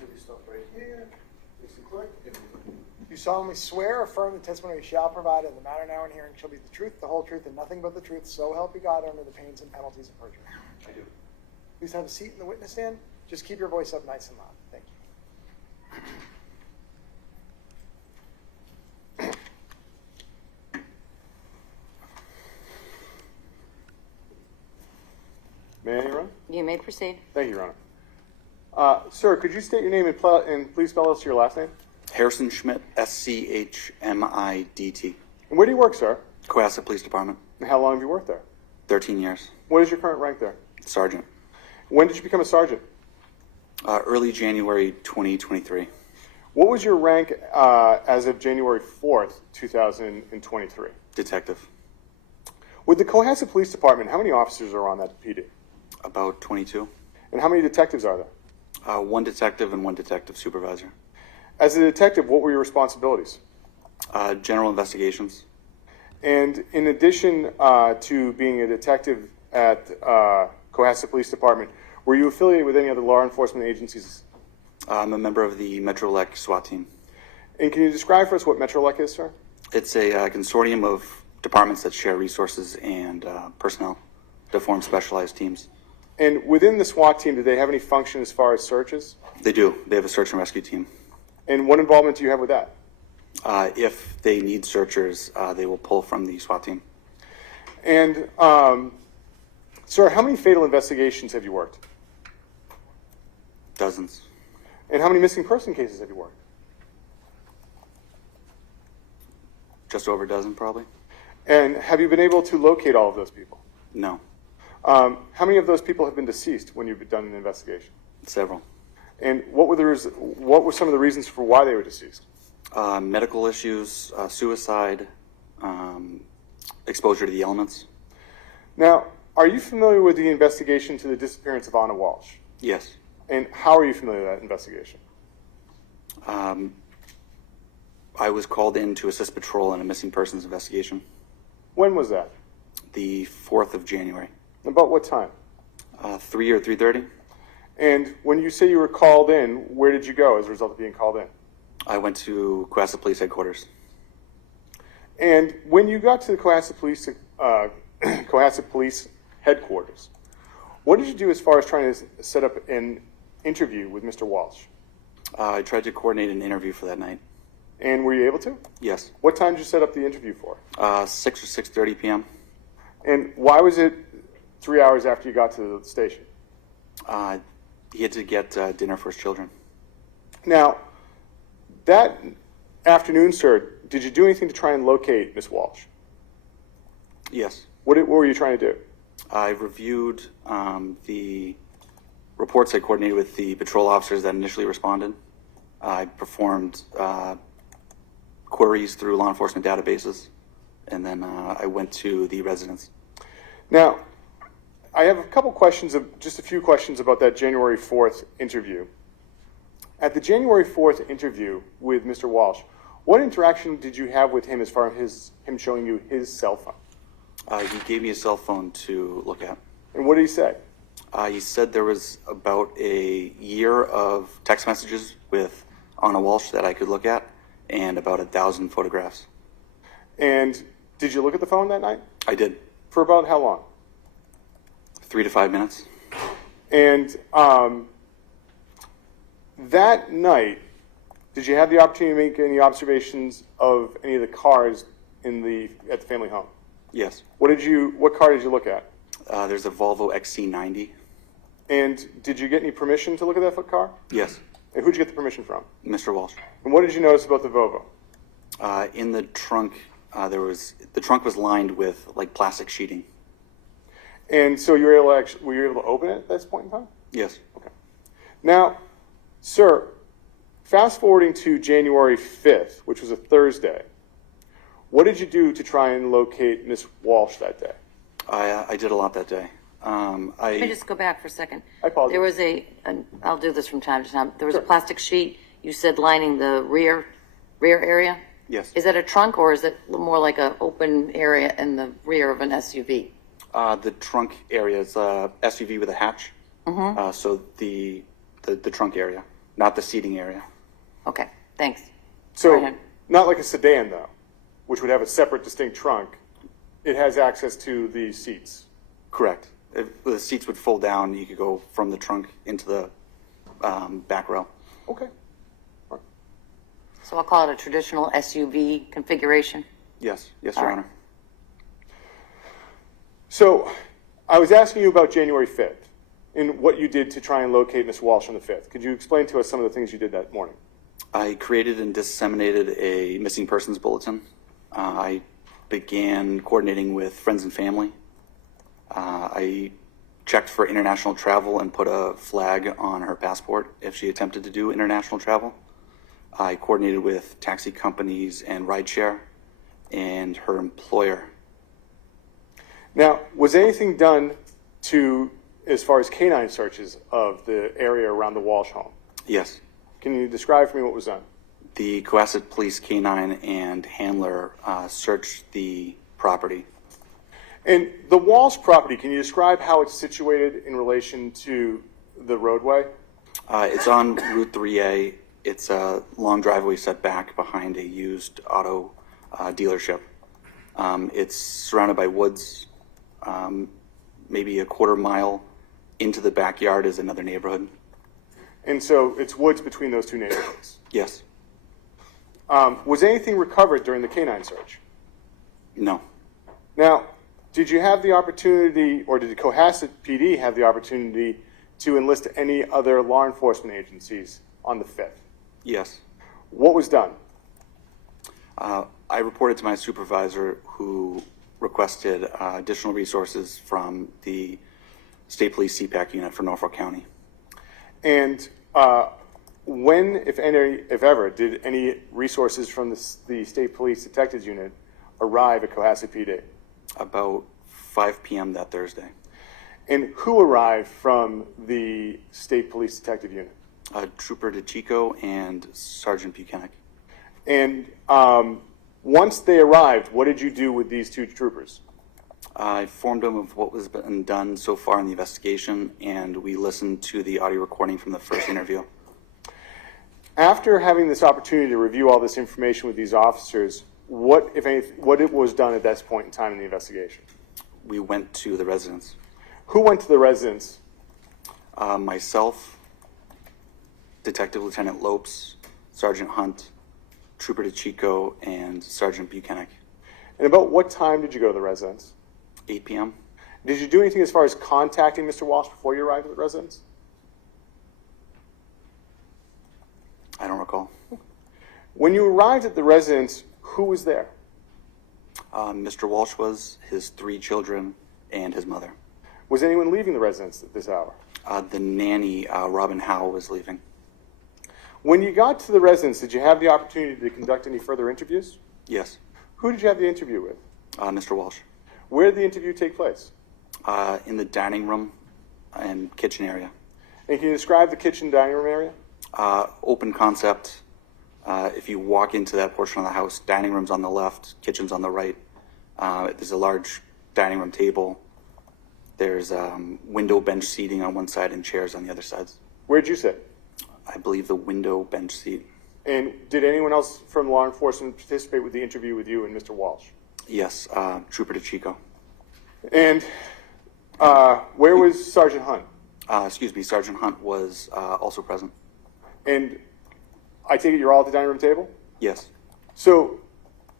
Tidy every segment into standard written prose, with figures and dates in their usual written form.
Have you stop right here? Mr. Clerk? You solemnly swear or affirm the testimony you shall provide in the matter now and hearing shall be the truth, the whole truth, and nothing but the truth, so help you God under the pains and penalties of perjury. I do. Please have a seat in the witness stand. Just keep your voice up nice and loud. Thank you. May I, Your Honor? You may proceed. Thank you, Your Honor. Sir, could you state your name and please spell us your last name? Harrison Schmidt, Schmidt. And where do you work, sir? Cohasset Police Department, And how long have you worked there? 13 years. What is your current rank there? Sergeant. When did you become a sergeant? Early January 2023. What was your rank as of January 4th, 2023? Detective. With the Cohasset Police Department, how many officers are on that PD? About 22. And how many detectives are there? One detective and one detective supervisor. As a detective, what were your responsibilities? General investigations. And in addition to being a detective at Cohasset Police Department, were you affiliated with any other law enforcement agencies? I'm a member of the Metrolec SWAT team. And can you describe for us what Metrolec is, sir? It's a consortium of departments that share resources and personnel to form specialized teams. And within the SWAT team, do they have any function as far as searches? They do. They have a search and rescue team. And what involvement do you have with that? If they need searchers, they will pull from the SWAT team. And, sir, how many fatal investigations have you worked? Dozens. And how many missing person cases have you worked? Just over a dozen, probably. And have you been able to locate all of those people? No. How many of those people have been deceased when you've done an investigation? Several. And what were some of the reasons for why they were deceased? Medical issues, suicide, exposure to the elements. Now, are you familiar with the investigation to the disappearance of Anna Walsh? Yes. And how are you familiar with that investigation? I was called in to assist patrol in a missing persons investigation. When was that? The 4th of January. About what time? 3 or 3:30. And when you say you were called in, where did you go as a result of being called in? I went to Cohasset Police Headquarters. And when you got to the Cohasset Police Headquarters, what did you do as far as trying to set up an interview with Mr. Walsh? I tried to coordinate an interview for that night. And were you able to? Yes. What time did you set up the interview for? 6 or 6:30 p.m. And why was it 3 hours after you got to the station? He had to get dinner for his children. Now, that afternoon, sir, did you do anything to try and locate Miss Walsh? Yes. What were you trying to do? I reviewed the reports I coordinated with the patrol officers that initially responded. I performed queries through law enforcement databases, and then I went to the residence. Now, I have just a few questions about that January 4th interview. At the January 4th interview with Mr. Walsh, what interaction did you have with him as far as him showing you his cell phone? He gave me a cell phone to look at. And what did he say? He said there was about a year of text messages with Anna Walsh that I could look at, and about 1,000 photographs. And did you look at the phone that night? I did. For about how long? 3 to 5 minutes. And that night, did you have the opportunity to make any observations of any of the cars at the family home? Yes. What car did you look at? There's a Volvo XC90. And did you get any permission to look at that car? Yes. And who'd you get the permission from? Mr. Walsh. And what did you notice about the Volvo? In the trunk, the trunk was lined with like plastic sheeting. And so were you able to open it at this point in time? Yes. Okay. Now, sir, fast forwarding to January 5th, which was a Thursday, what did you do to try and locate Miss Walsh that day? I did a lot that day. Let me just go back for a second. I apologize. There was I'll do this from time to time. There was a plastic sheet, you said, lining the rear area? Yes. Is that a trunk, or is it more like an open area in the rear of an SUV? The trunk area is a SUV with a hatch. So the trunk area. Not the seating area. Okay, thanks. Go So, ahead. not like a sedan, though, which would have a separate, distinct trunk. It has access to the seats. Correct. If the seats would fold down, you could go from the trunk into the back row. Okay. So I'll call it a traditional SUV configuration. Yes, yes, All Your right. Honor. So, I was asking you about January 5th and what you did to try and locate Ms. Walsh on the 5th. Could you explain to us some of the things you did that morning? I created and disseminated a missing persons bulletin. I began coordinating with friends and family. I checked for international travel and put a flag on her passport if she attempted to do international travel. I coordinated with taxi companies and rideshare and her employer. Now, was anything done to, as far as canine searches of the area around the Walsh home? Yes. Can you describe for me what was done? The Cohasset Police Canine and handler searched the property. And the Walsh property, can you describe how it's situated in relation to the roadway? It's on Route 3A. It's a long driveway set back behind a used auto dealership. It's surrounded by woods. Maybe a quarter mile into the backyard is another neighborhood. And so it's woods between those two neighborhoods. Yes. Was anything recovered during the canine search? No. Now, did you have the opportunity, or did the Cohasset PD have the opportunity to enlist any other law enforcement agencies on the 5th? Yes. What was done? I reported to my supervisor, who requested additional resources from the State Police CPAC unit for Norfolk County. And when, if any, if ever, did any resources from the State Police Detectives Unit arrive at Cohasset PD? About 5 p.m. that Thursday. And who arrived from the State Police Detective Unit? Trooper DeChico and Sergeant Buchanan. And once they arrived, what did you do with these two troopers? I informed him of what was been done so far in the investigation, and we listened to the audio recording from the first interview. After having this opportunity to review all this information with these officers, what, if anything, what was done at this point in time in the investigation? We went to the residence. Who went to the residence? Myself, Detective Lieutenant Lopes, Sergeant Hunt, Trooper DeChico, and Sergeant Buchanan. And about what time did you go to the residence? 8 p.m. Did you do anything as far as contacting Mr. Walsh before you arrived at the residence? I don't recall. When you arrived at the residence, who was there? Mr. Walsh was, his 3 children, and his mother. Was anyone leaving the residence at this hour? The nanny, Robin Howe, was leaving. When you got to the residence, did you have the opportunity to conduct any further interviews? Yes. Who did you have the interview with? Mr. Walsh. Where did the interview take place? In the dining room and kitchen area. And can you describe the kitchen dining room area? Open concept. If you walk into that portion of the house, dining room's on the left, kitchen's on the right. There's a large dining room table. There's window bench seating on one side and chairs on the other sides. Where'd you sit? I believe the window bench seat. And did anyone else from law enforcement participate with the interview with you and Mr. Walsh? Yes, Trooper DeChico. And where was Sergeant Hunt? Sergeant Hunt was also present. And I take it you're all at the dining room table? Yes. So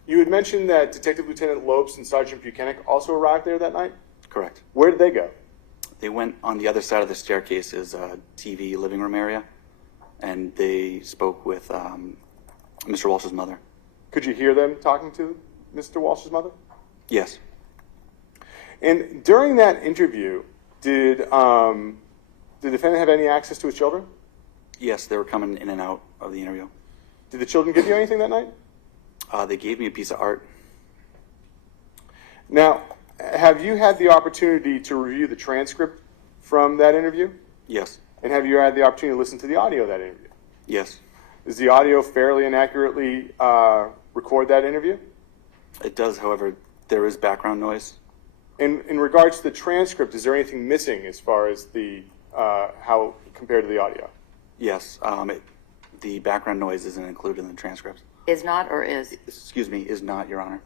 you had mentioned that Detective Lieutenant Lopes and Sergeant Buchanan also arrived there that night? Correct. Where did they go? They went on the other side of the staircase is a TV living room area, and they spoke with Mr. Walsh's mother. Could you hear them talking to Mr. Walsh's mother? Yes. And during that interview, did the defendant have any access to his children? Yes, they were coming in and out of the interview. Did the children give you anything that night? They gave me a piece of art. Now, have you had the opportunity to review the transcript from that interview? Yes. And have you had the opportunity to listen to the audio of that interview? Yes. Does the audio fairly and accurately record that interview? It does, however, there is background noise. In regards to the transcript, is there anything missing as far as the how compared to the audio? Yes. The background noise isn't included in the transcript. Is not or is? Excuse me, is not, Your Honor.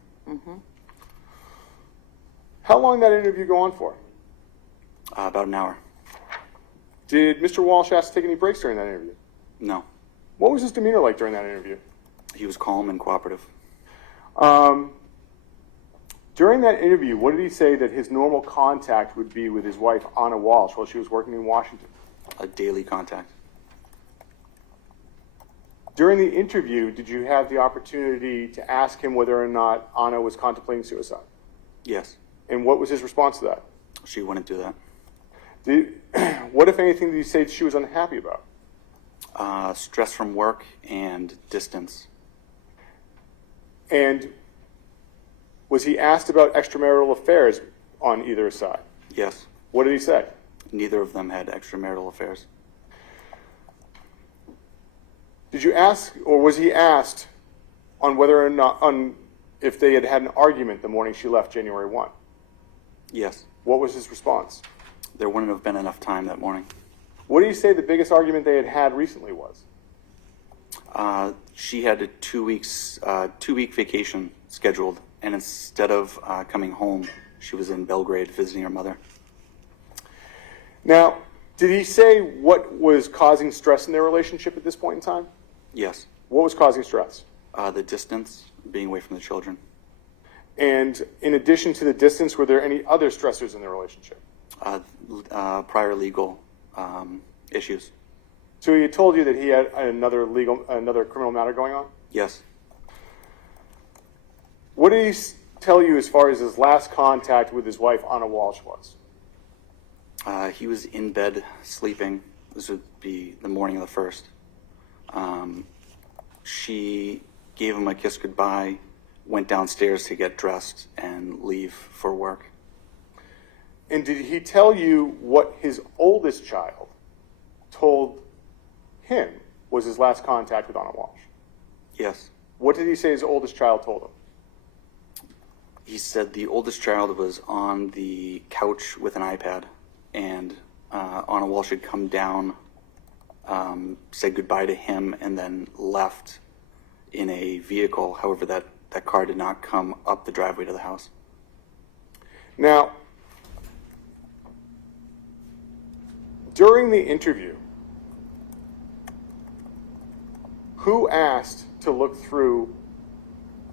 How long did that interview go on for? About an hour. Did Mr. Walsh ask to take any breaks during that interview? No. What was his demeanor like during that interview? He was calm and cooperative. During that interview, what did he say that his normal contact would be with his wife, Anna Walsh, while she was working in Washington? A daily contact. During the interview, did you have the opportunity to ask him whether or not Anna was contemplating suicide? Yes. And what was his response to that? She wouldn't do that. What, if anything, did he say she was unhappy about? Stress from work and distance. And was he asked about extramarital affairs on either side? Yes. What did he say? Neither of them had extramarital affairs. Did you ask, or was he asked on whether or not, if they had had an argument the morning she left January 1? Yes. What was his response? There wouldn't have been enough time that morning. What do you say the biggest argument they had had recently was? She had a 2-week vacation scheduled, and instead of coming home, she was in Belgrade visiting her mother. Now, did he say what was causing stress in their relationship at this point in time? Yes. What was causing stress? The distance, being away from the children. And in addition to the distance, were there any other stressors in their relationship? Prior legal issues. So he had told you that he had another criminal matter going on? Yes. What did he tell you as far as his last contact with his wife, Anna Walsh, was? He was in bed sleeping. This would be the morning of the 1st. She gave him a kiss goodbye, went downstairs to get dressed and leave for work. And did he tell you what his oldest child told him was his last contact with Anna Walsh? Yes. What did he say his oldest child told him? He said the oldest child was on the couch with an iPad, and Anna Walsh had come down, said goodbye to him, and then left in a vehicle. However, that car did not come up the driveway to the house. Now, during the interview, who asked to look through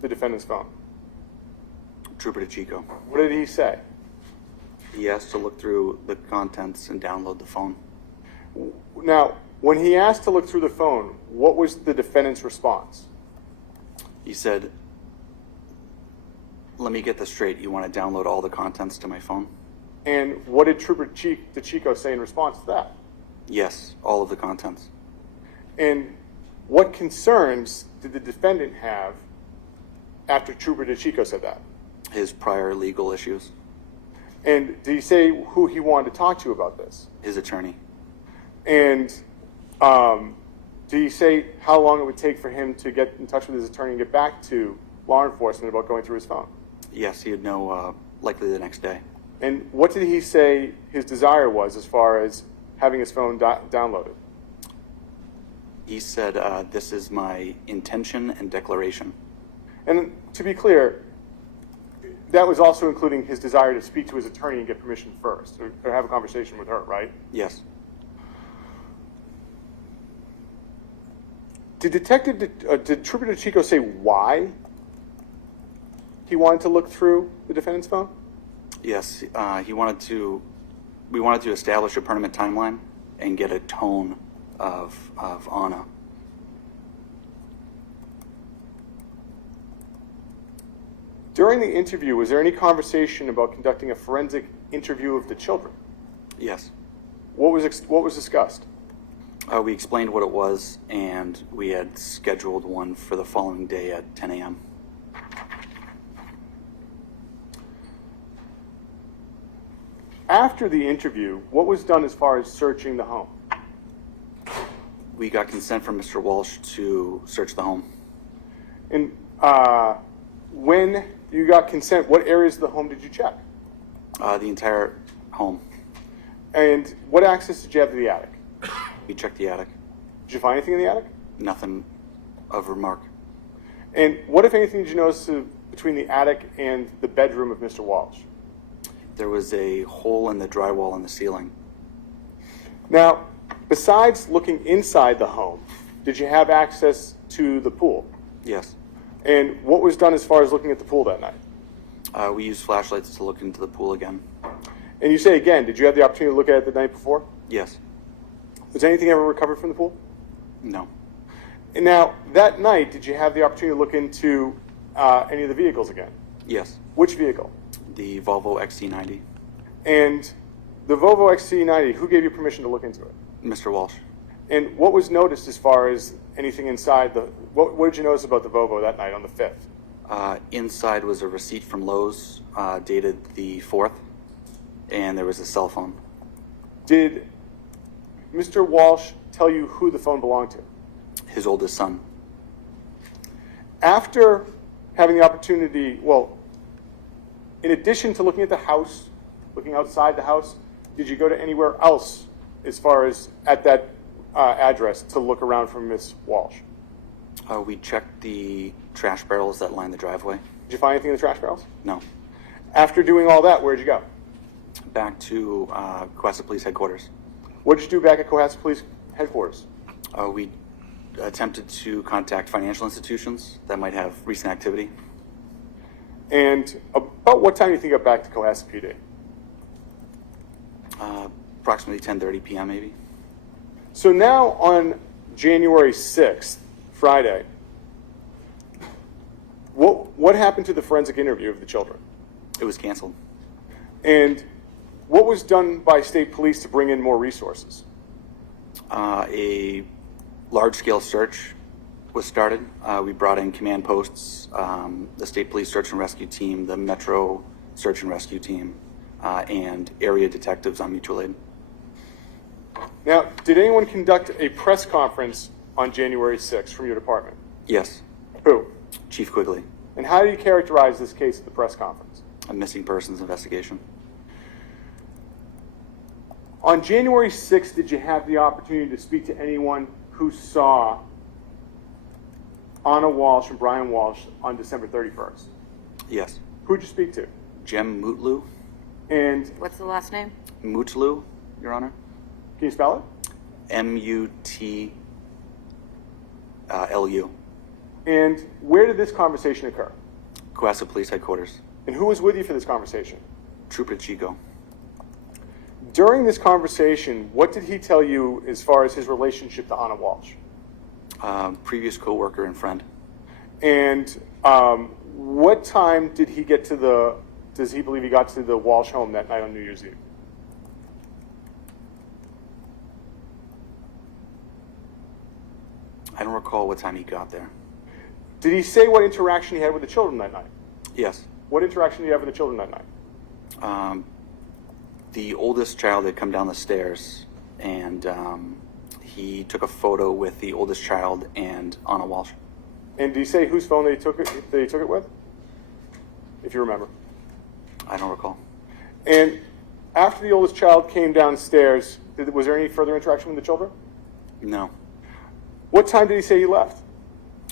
the defendant's phone? Trooper DeChico. What did he say? He asked to look through the contents and download the phone. Now, when he asked to look through the phone, what was the defendant's response? He said, "Let me get this straight. You want to download all the contents to my phone?" And what did Trooper DeChico say in response to that? Yes, all of the contents. And what concerns did the defendant have after Trooper DeChico said that? His prior legal issues. And did he say who he wanted to talk to about this? His attorney. And did he say how long it would take for him to get in touch with his attorney and get back to law enforcement about going through his phone? Yes, he would know likely the next day. And what did he say his desire was as far as having his phone downloaded? He said, "This is my intention and declaration." And to be clear, that was also including his desire to speak to his attorney and get permission first, or have a conversation with her, right? Yes. Did Trooper DeChico say why he wanted to look through the defendant's phone? Yes, we wanted to establish a permanent timeline and get a tone of Anna. During the interview, was there any conversation about conducting a forensic interview of the children? Yes. What was discussed? We explained what it was, and we had scheduled one for the following day at 10 a.m. After the interview, what was done as far as searching the home? We got consent from Mr. Walsh to search the home. And when you got consent, what areas of the home did you check? The entire home. And what access did you have to the attic? We checked the attic. Did you find anything in the attic? Nothing of remark. And what, if anything, did you notice between the attic and the bedroom of Mr. Walsh? There was a hole in the drywall in the ceiling. Now, besides looking inside the home, did you have access to the pool? Yes. And what was done as far as looking at the pool that night? We used flashlights to look into the pool again. And you say again, did you have the opportunity to look at it the night before? Yes. Was anything ever recovered from the pool? No. And now, that night, did you have the opportunity to look into any of the vehicles again? Yes. Which vehicle? The Volvo XC90. And the Volvo XC90, who gave you permission to look into it? Mr. Walsh. And what was noticed as far as anything inside the, what did you notice about the Volvo that night on the 5th? Inside was a receipt from Lowe's dated the 4th, and there was a cell phone. Did Mr. Walsh tell you who the phone belonged to? His oldest son. After having the opportunity, well, in addition to looking at the house, looking outside the house, did you go to anywhere else as far as at that address to look around for Miss Walsh? We checked the trash barrels that line the driveway. Did you find anything in the trash barrels? No. After doing all that, where'd you go? Back to Cohasset Police Headquarters. What did you do back at Cohasset Police Headquarters? We attempted to contact financial institutions that might have recent activity. And about what time do you think you got back to Cohasset PD? Approximately 10:30 p.m. maybe. So now on January 6th, Friday, what happened to the forensic interview of the children? It was canceled. And what was done by state police to bring in more resources? A large-scale search was started. We brought in command posts, the State Police Search and Rescue Team, the Metro Search and Rescue Team, and area detectives on mutual aid. Now, did anyone conduct a press conference on January 6th from your department? Yes. Who? Chief Quigley. And how do you characterize this case at the press conference? A missing persons investigation. On January 6th, did you have the opportunity to speak to anyone who saw Anna Walsh and Brian Walsh on December 31st? Yes. Who'd you speak to? Jem Mutlu. And What's the last name? Mutlu, Your Honor. can you spell it? M-U-T-L-U. And where did this conversation occur? Cohasset Police Headquarters. And who was with you for this conversation? Trooper Chico. During this conversation, what did he tell you as far as his relationship to Anna Walsh? Previous co-worker and friend. And what time did he get to does he believe he got to the Walsh home that night on New Year's Eve? I don't recall what time he got there. Did he say what interaction he had with the children that night? Yes. What interaction did he have with the children that night? The oldest child had come down the stairs, and he took a photo with the oldest child and Anna Walsh. And did he say whose phone they took it with? If you remember. I don't recall. And after the oldest child came downstairs, was there any further interaction with the children? No. What time did he say he left?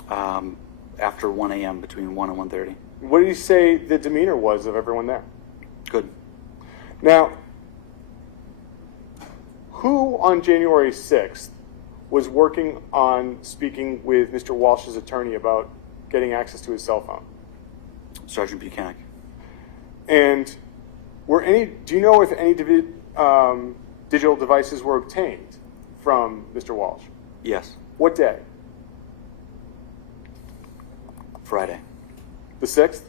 After 1 a.m., between 1 and 1:30. What did he say the demeanor was of everyone there? Good. Now, who on January 6th was working on speaking with Mr. Walsh's attorney about getting access to his cell phone? Sergeant Buchanan. And do you know if any digital devices were obtained from Mr. Walsh? Yes. What day? Friday. The 6th?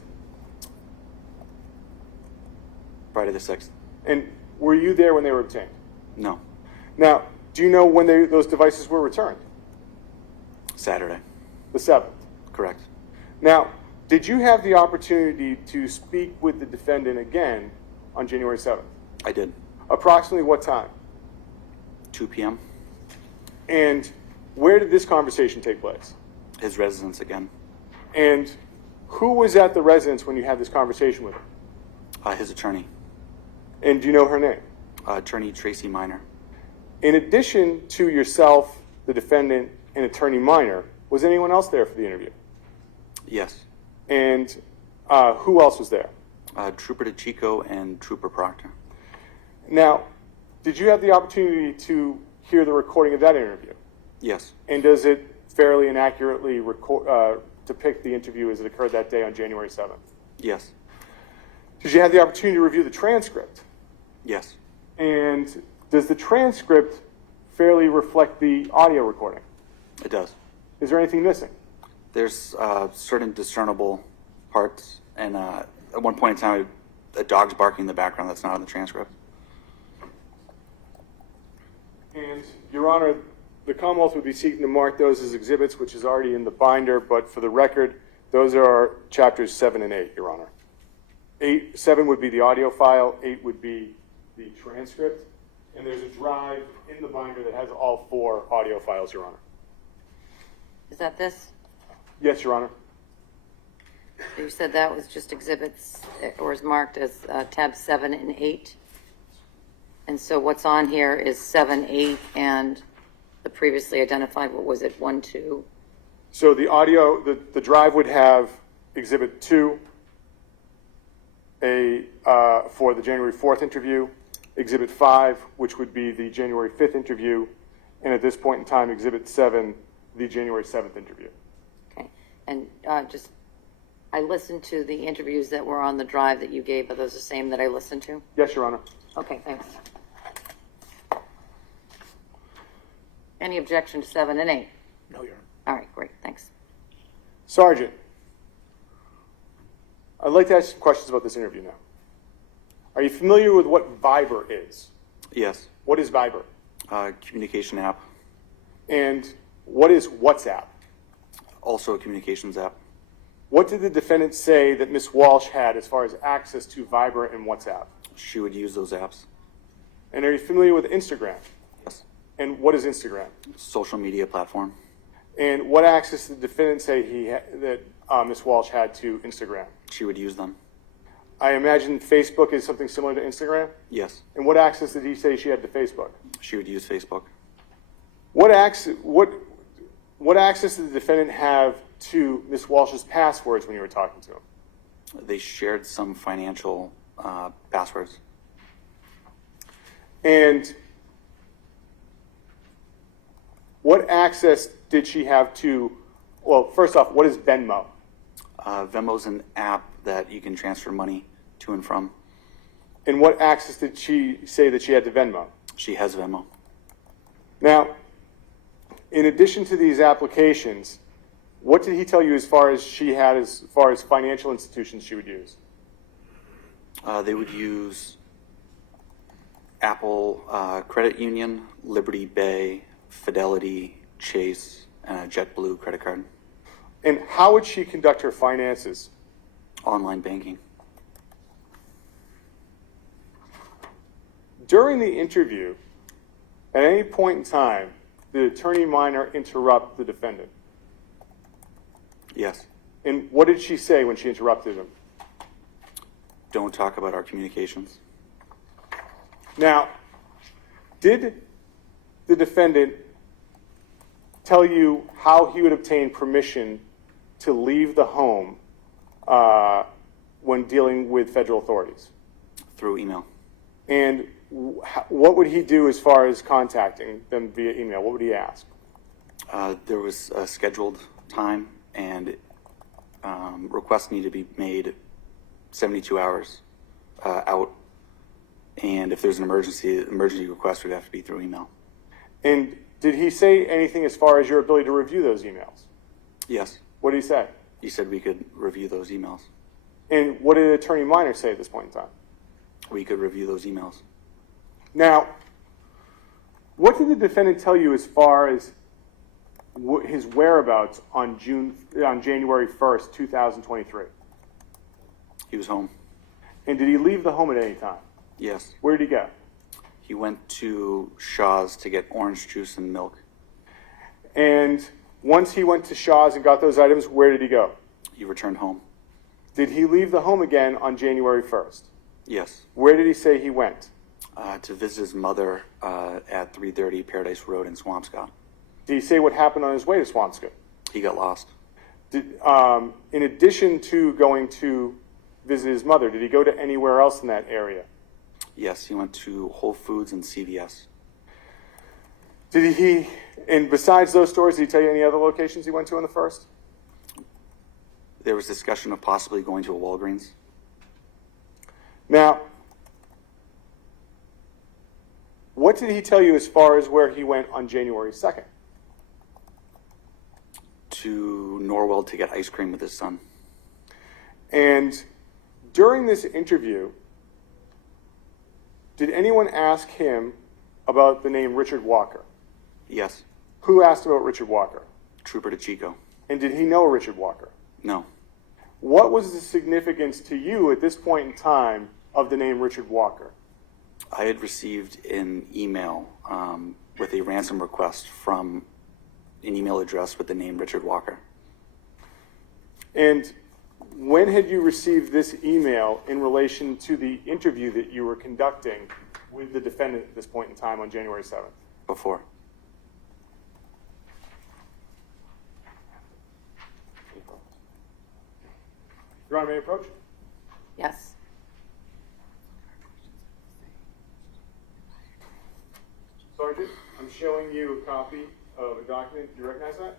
Friday the 6th. And were you there when they were obtained? No. Now, do you know when those devices were returned? Saturday. The 7th. Correct. Now, did you have the opportunity to speak with the defendant again on January 7th? I did. Approximately what time? 2 p.m. And where did this conversation take place? His residence again. And who was at the residence when you had this conversation with him? His attorney. And do you know her name? Attorney Tracy Minor. In addition to yourself, the defendant, and attorney minor. Was anyone else there for the interview? Yes. And who else was there? Trooper DeChico and Trooper Proctor. Now, did you have the opportunity to hear the recording of that interview? Yes. And does it fairly and accurately depict the interview as it occurred that day on January 7th? Yes. Did you have the opportunity to review the transcript? Yes. And does the transcript fairly reflect the audio recording? It does. Is there anything missing? There's certain discernible parts, and at one point in time, a dog's barking in the background that's not in the transcript. And, Your Honor, the Commonwealth would be seeking to mark those as exhibits, which is already in the binder, but for the record, those are chapters 7 and 8, Your Honor. 7 would be the audio file, 8 would be the transcript, and there's a drive in the binder that has all 4 audio files, Your Honor. Is that this? Yes, Your Honor. So you said that was just exhibits, or is marked as tab 7 and 8? And so what's on here is 7, 8, and the previously identified, what was it, 1, 2? So the audio, the drive would have exhibit 2, for the January 4th interview, exhibit 5, which would be the January 5th interview, and at this point in time, exhibit 7, the January 7th interview. Okay. And I listened to the interviews that were on the drive that you gave. Are those the same that I listened to? Yes, Your Honor. Okay, thanks. Any objection to 7 and 8? No, Your Honor. All right, great, thanks. Sergeant, I'd like to ask some questions about this interview now. Are you familiar with what Viber is? Yes. What is Viber? Communication app. And what is WhatsApp? Also a communications app. What did the defendant say that Ms. Walsh had as far as access to Viber and WhatsApp? She would use those apps. And are you familiar with Instagram? Yes. And what is Instagram? Social media platform. And what access did the defendant say that Ms. Walsh had to Instagram? She would use them. I imagine Facebook is something similar to Instagram? Yes. And what access did he say she had to Facebook? She would use Facebook. What access did the defendant have to Ms. Walsh's passwords when you were talking to him? They shared some financial passwords. And what access did she have to, well, first off, what is Venmo? Venmo's an app that you can transfer money to and from. And what access did she say that she had to Venmo? She has Venmo. Now, in addition to these applications, what did he tell you as far as financial institutions she would use? They would use Apple Credit Union, Liberty Bay, Fidelity, Chase, and a JetBlue credit card. And how would she conduct her finances? Online banking. During the interview, at any point in time, did attorney minor interrupt the defendant? Yes. And what did she say when she interrupted him? Don't talk about our communications. Now, did the defendant tell you how he would obtain permission to leave the home when dealing with federal authorities? Through email. And what would he do as far as contacting them via email? What would he ask? There was a scheduled time, and requests need to be made 72 hours out. And if there's an emergency request would have to be through email. And did he say anything as far as your ability to review those emails? Yes. What did he say? He said we could review those emails. And what did attorney minor say at this point in time? We could review those emails. Now, what did the defendant tell you as far as his whereabouts on January 1st, 2023? He was home. And did he leave the home at any time? Yes. Where did he go? He went to Shaw's to get orange juice and milk. And once he went to Shaw's and got those items, where did he go? He returned home. Did he leave the home again on January 1st? Yes. Where did he say he went? To visit his mother at 330 Paradise Road in Swampscott. Did he say what happened on his way to Swampscott? He got lost. In addition to going to visit his mother, did he go to anywhere else in that area? Yes, he went to Whole Foods and CVS. And besides those stores, did he tell you any other locations he went to on the first? There was discussion of possibly going to a Walgreens. Now, what did he tell you as far as where he went on January 2nd? To Norwell to get ice cream with his son. And during this interview, did anyone ask him about the name Richard Walker? Yes. Who asked about Richard Walker? Trooper DeChico. And did he know Richard Walker? No. What was the significance to you at this point in time of the name Richard Walker? I had received an email with a ransom request from an email address with the name Richard Walker. And when had you received this email in relation to the interview that you were conducting with the defendant at this point in time on January 7th? Before. Your Honor, may I approach? Yes. Sergeant, I'm showing you a copy of a document. Do you recognize that?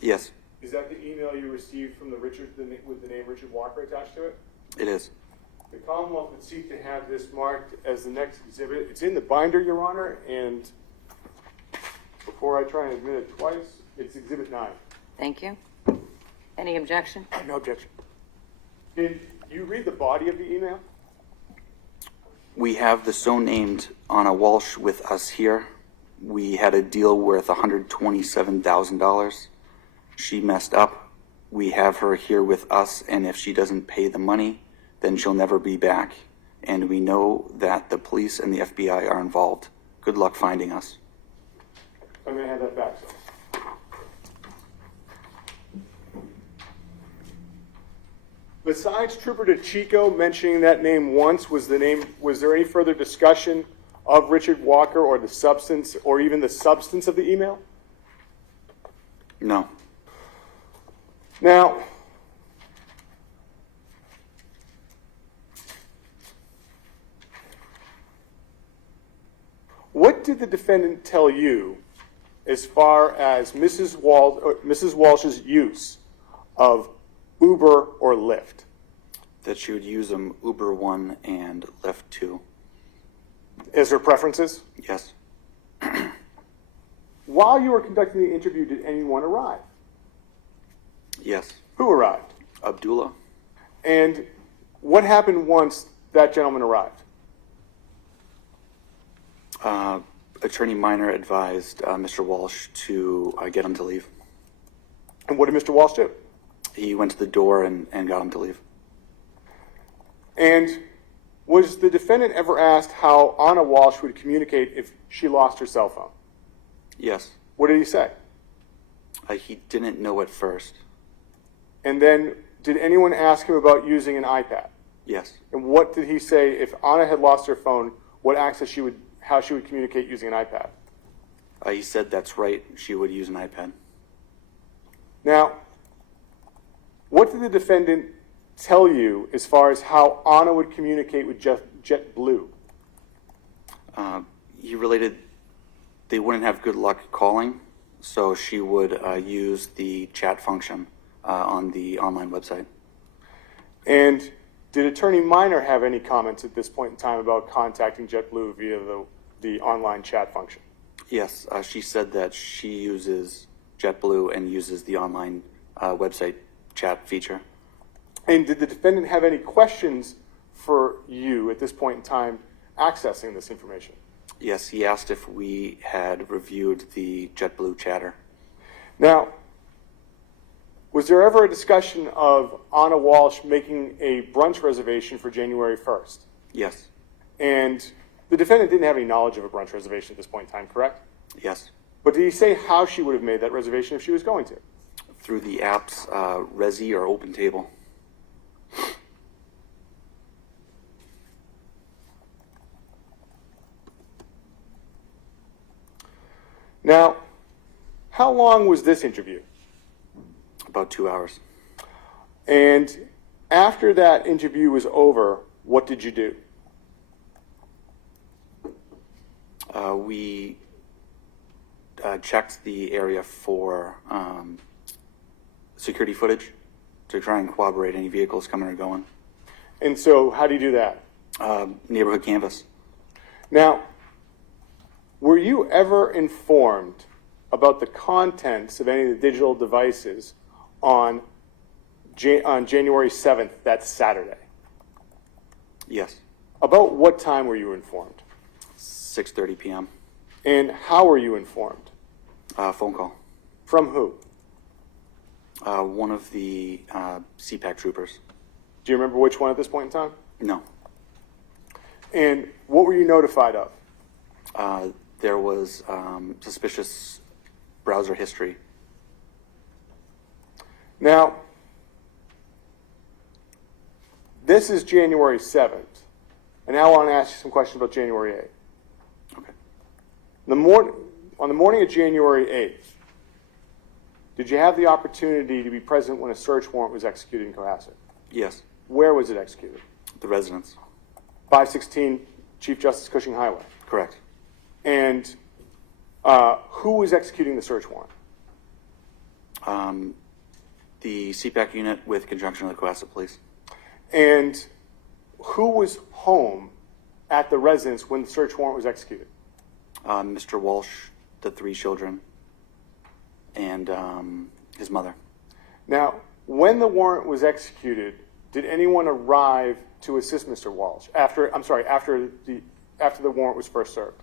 Yes, Is that the email you received from with the name Richard Walker attached to it? it is. The Commonwealth would seek to have this marked as the next exhibit. It's in the binder, Your Honor, and before I try and admit it twice, it's Exhibit 9. Thank you. Any objection? No objection. Did you read the body of the email? We have the so named Anna Walsh with us here. We had a deal worth $127,000. She messed up. We have her here with us, and if she doesn't pay the money, then she'll never be back. And we know that the police and the FBI are involved. Good luck finding us. I'm going to have that back, sir. Besides Trooper DeChico mentioning that name once, was there any further discussion of Richard Walker or the substance, or even the substance of the email? No. Now, what did the defendant tell you as far as Mrs. Walsh's use of Uber or Lyft? That she would use them Uber 1 and Lyft 2. As her preferences? Yes. While you were conducting the interview, did anyone arrive? Yes. Who arrived? Abdullah. And what happened once that gentleman arrived? Attorney Minor advised Mr. Walsh to get him to leave. And what did Mr. Walsh do? He went to the door and got him to leave. And was the defendant ever asked how Anna Walsh would communicate if she lost her cell phone? Yes. What did he say? He didn't know at first. And then did anyone ask him about using an iPad? Yes. And what did he say if Anna had lost her phone, how she would communicate using an iPad? He said that's right. She would use an iPad. Now, what did the defendant tell you as far as how Anna would communicate with JetBlue? He related they wouldn't have good luck calling, so she would use the chat function on the online website. And did Attorney Minor have any comments at this point in time about contacting JetBlue via the online chat function? Yes, she said that she uses JetBlue and uses the online website chat feature. And did the defendant have any questions for you at this point in time accessing this information? Yes, he asked if we had reviewed the JetBlue chatter. Now, was there ever a discussion of Anna Walsh making a brunch reservation for January 1st? Yes. And the defendant didn't have any knowledge of a brunch reservation at this point in time, correct? Yes. But did he say how she would have made that reservation if she was going to? Through the apps Resi or OpenTable. Now, how long was this interview? About 2 hours. And after that interview was over, what did you do? We checked the area for security footage to try and corroborate any vehicles coming or going. And so, how do you do that? Neighborhood canvas. Now, were you ever informed about the contents of any of the digital devices on January 7th, that's Saturday? Yes. About what time were you informed? 6:30 p.m. And how were you informed? Phone call. From who? One of the CPAC troopers. Do you remember which one at this point in time? No. And what were you notified of? There was suspicious browser history. Now, this is January 7th, and now I want to ask you some questions about January 8th. Okay. On the morning of January 8th, did you have the opportunity to be present when a search warrant was executed in Cohasset? Yes. Where was it executed? The residence. 516 Chief Justice Cushing Highway. Correct. And who was executing the search warrant? The CPAC unit with conjunction with the Cohasset Police. And who was home at the residence when the search warrant was executed? Mr. Walsh, the 3 children, and his mother. Now, when the warrant was executed, did anyone arrive to assist Mr. Walsh after the warrant was first served?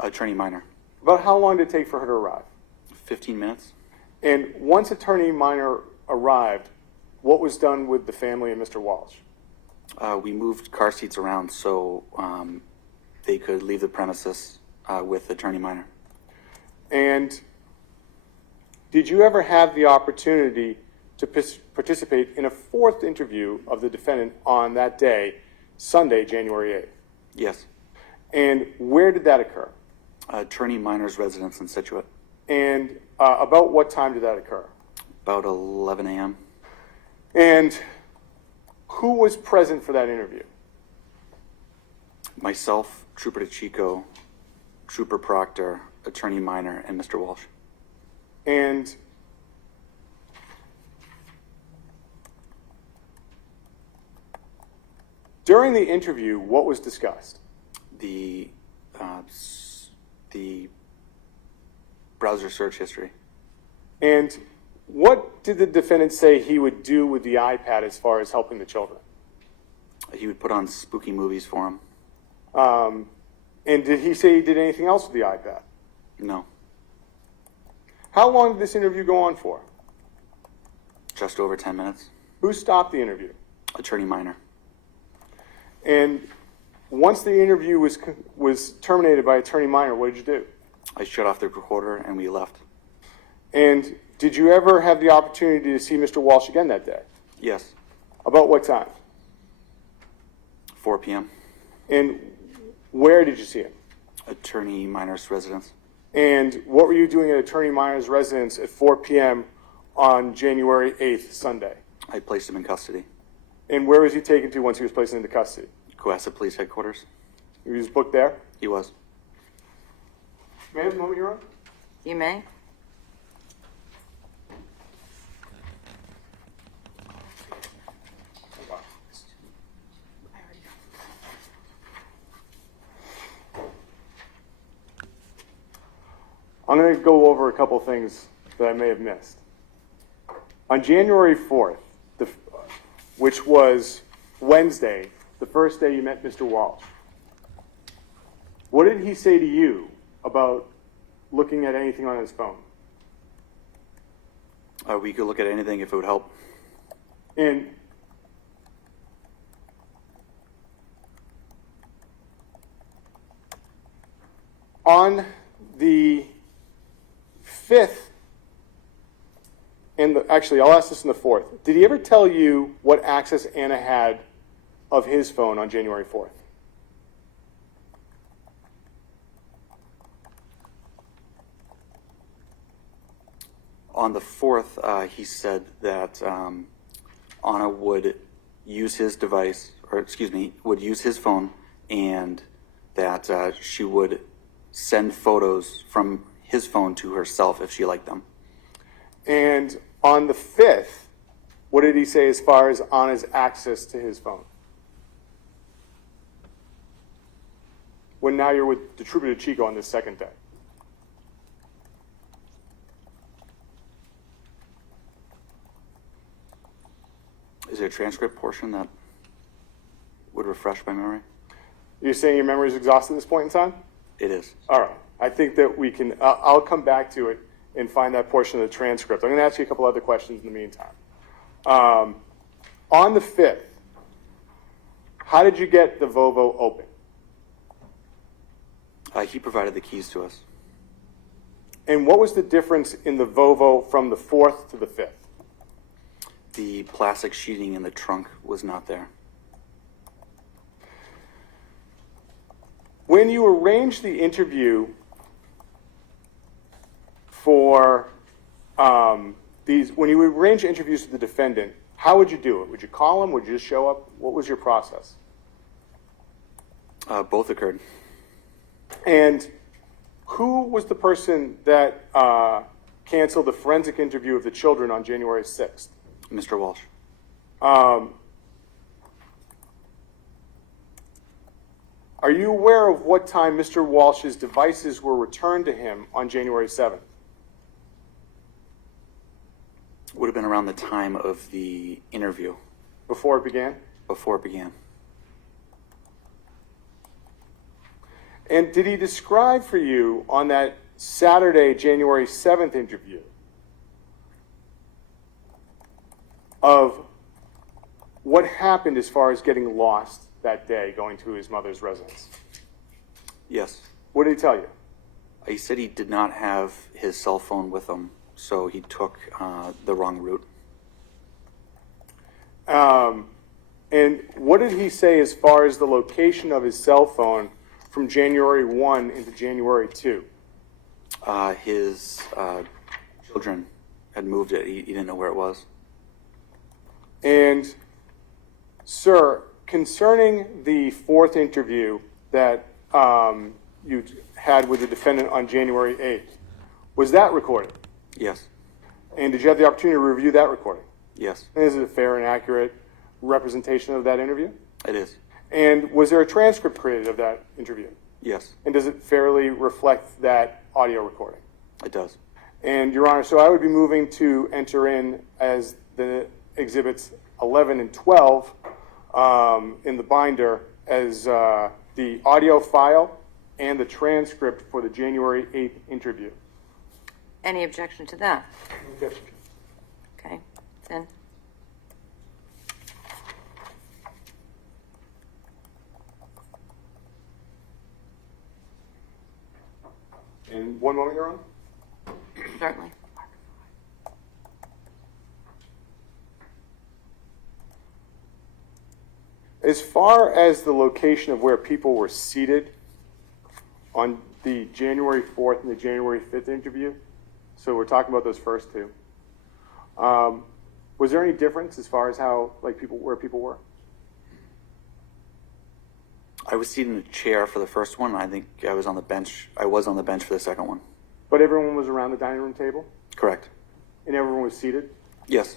Attorney Minor. About how long did it take for her to arrive? 15 minutes. And once Attorney Minor arrived, what was done with the family and Mr. Walsh? We moved car seats around so they could leave the premises with Attorney Minor. And did you ever have the opportunity to participate in a 4th interview of the defendant on that day, Sunday, January 8th? Yes. And where did that occur? Attorney Minor's residence in Situate. And about what time did that occur? About 11 a.m. And who was present for that interview? Myself, Trooper DeChico, Trooper Proctor, Attorney Minor, and Mr. Walsh. And during the interview, what was discussed? The browser search history. And what did the defendant say he would do with the iPad as far as helping the children? He would put on spooky movies for him. And did he say he did anything else with the iPad? No. How long did this interview go on for? Just over 10 minutes. Who stopped the interview? Attorney Minor. And once the interview was terminated by Attorney Minor, what did you do? I shut off the recorder and we left. And did you ever have the opportunity to see Mr. Walsh again that day? Yes. About what time? 4 p.m. And where did you see him? Attorney Minor's residence. And what were you doing at Attorney Minor's residence at 4 p.m. on January 8th, Sunday? I placed him in custody. And where was he taken to once he was placed into custody? Cohasset Police Headquarters. He was booked there? He was. May I have a moment, Your Honor? You may. I'm going to go over a couple things that I may have missed. On January 4th, which was Wednesday, the first day you met Mr. Walsh, what did he say to you about looking at anything on his phone? We could look at anything if it would help. And on the 5th, actually, I'll ask this in the 4th. Did he ever tell you what access Anna had of his phone on January 4th? On the 4th, he said that Anna would use his device, or excuse me, would use his phone, and that she would send photos from his phone to herself if she liked them. And on the 5th, what did he say as far as Anna's access to his phone? When now you're with the Trooper Chico on this second day. Is there a transcript portion that would refresh my memory? You're saying your memory is exhausted at this point in time? It is. All right. I think that we can, I'll come back to it and find that portion of the transcript. I'm going to ask you a couple other questions in the meantime. On the 5th, how did you get the Volvo open? He provided the keys to us. And what was the difference in the Volvo from the 4th to the 5th? The plastic sheeting in the trunk was not there. When you arranged the interview for when you arrange interviews with the defendant, how would you do it? Would you call him? Would you just show up? What was your process? Both occurred. And who was the person that canceled the forensic interview of the children on January 6th? Mr. Walsh. Are you aware of what time Mr. Walsh's devices were returned to him on January 7th? Would have been around the time of the interview, Before it began? before it began. And did he describe for you on that Saturday, January 7th interview of what happened as far as getting lost that day going to his mother's residence? Yes. What did he tell you? He said he did not have his cell phone with him, so he took the wrong route. And what did he say as far as the location of his cell phone from January 1 into January 2? His children had moved it. He didn't know where it was. And, sir, concerning the 4th interview that you had with the defendant on January 8th, was that recorded? Yes. And did you have the opportunity to review that recording? Yes, And is it a fair and accurate representation of that interview? it is. And was there a transcript created of that interview? Yes, And does it fairly reflect that audio recording? it does. And, Your Honor, so I would be moving to enter in as the exhibits 11 and 12 in the binder as the audio file and the transcript for the January 8th interview. Any objection to that? Okay, it's in. In one moment, Your Honor. Certainly. As far as the location of where people were seated on the January 4th and the January 5th interview, so we're talking about those first two, was there any difference as far as how, like, where people were? I was seated in a chair for the first one. I think I was on the bench. I was on the bench for the second one. But everyone was around the dining room table, Correct. and everyone was seated? Yes.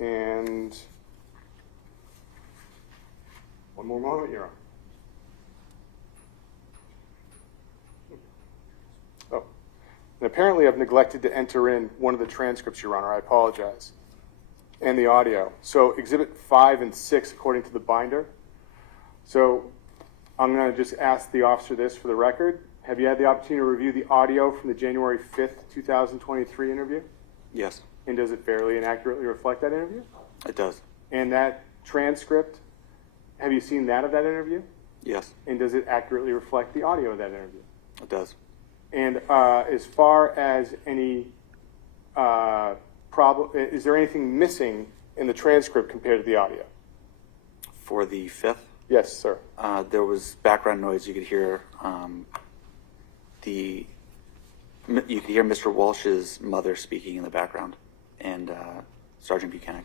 And one more moment, Your Honor. Oh, and apparently I've neglected to enter in one of the transcripts, Your Honor. I apologize. And the audio. So Exhibit 5 and 6, according to the binder. So I'm going to just ask the officer this for the record. Have you had the opportunity to review the audio from the January 5th, 2023 interview? Yes, And does it fairly and accurately reflect that interview? it does. And that transcript, have you seen that of that interview? Yes, And does it accurately reflect the audio of that interview? it does. And as far as any problem, is there anything missing in the transcript compared to the audio? For the 5th, Yes, sir. There was background noise. You could hear Mr. Walsh's mother speaking in the background, and Sergeant Buchanan.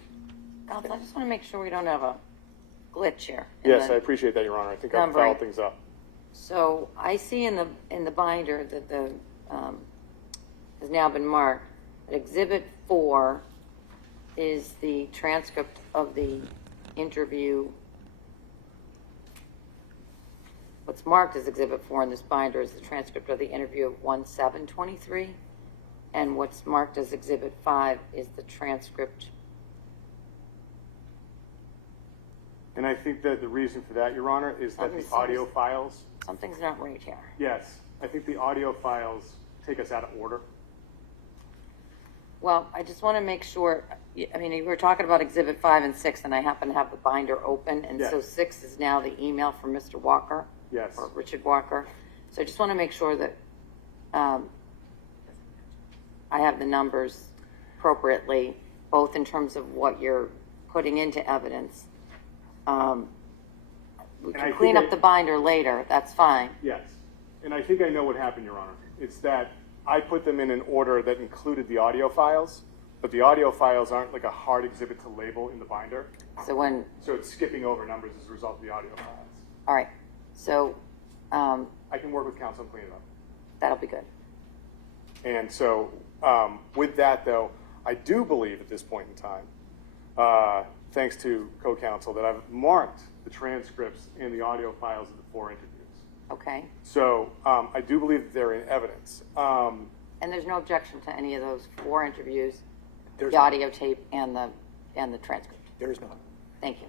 Counsel, I just want to make sure we don't have a glitch here. in Yes, the- I appreciate that, Your Honor. I think I've Numbering. fouled things up. So I see in the binder that has now been marked, that Exhibit 4 is the transcript of the interview. What's marked as Exhibit 4 in this binder is the transcript of the interview of 1/7/23, and what's marked as Exhibit 5 is the transcript. And I think that the reason for that, Your Honor, is that the Something's- audio files, Something's not right here. yes, I think the audio files take us out of order. Well, I just want to make sure, I mean, we were talking about Exhibit 5 and 6, and I happen to have the binder open, and so Yes. 6 is now the email from Mr. Walker. Yes. Or Richard Walker. So I just want to make sure that I have the numbers appropriately, both in terms of what you're putting into evidence. We And I can think clean up I- the binder later, that's fine. Yes. And I think I know what happened, Your Honor. It's that I put them in an order that included the audio files, but the audio files aren't like a hard exhibit to label in the binder. So when, So it's skipping over numbers as a result of the audio files. all right, so I can work with counsel and clean it up. that'll be good. And so, with that though, I do believe at this point in time, thanks to co-counsel, that I've marked the transcripts and the audio files of the 4 interviews. Okay? So, I do believe that they're in evidence. And there's no objection to any of those 4 interviews, There's the not. audio tape and the transcript. There is not. Thank you.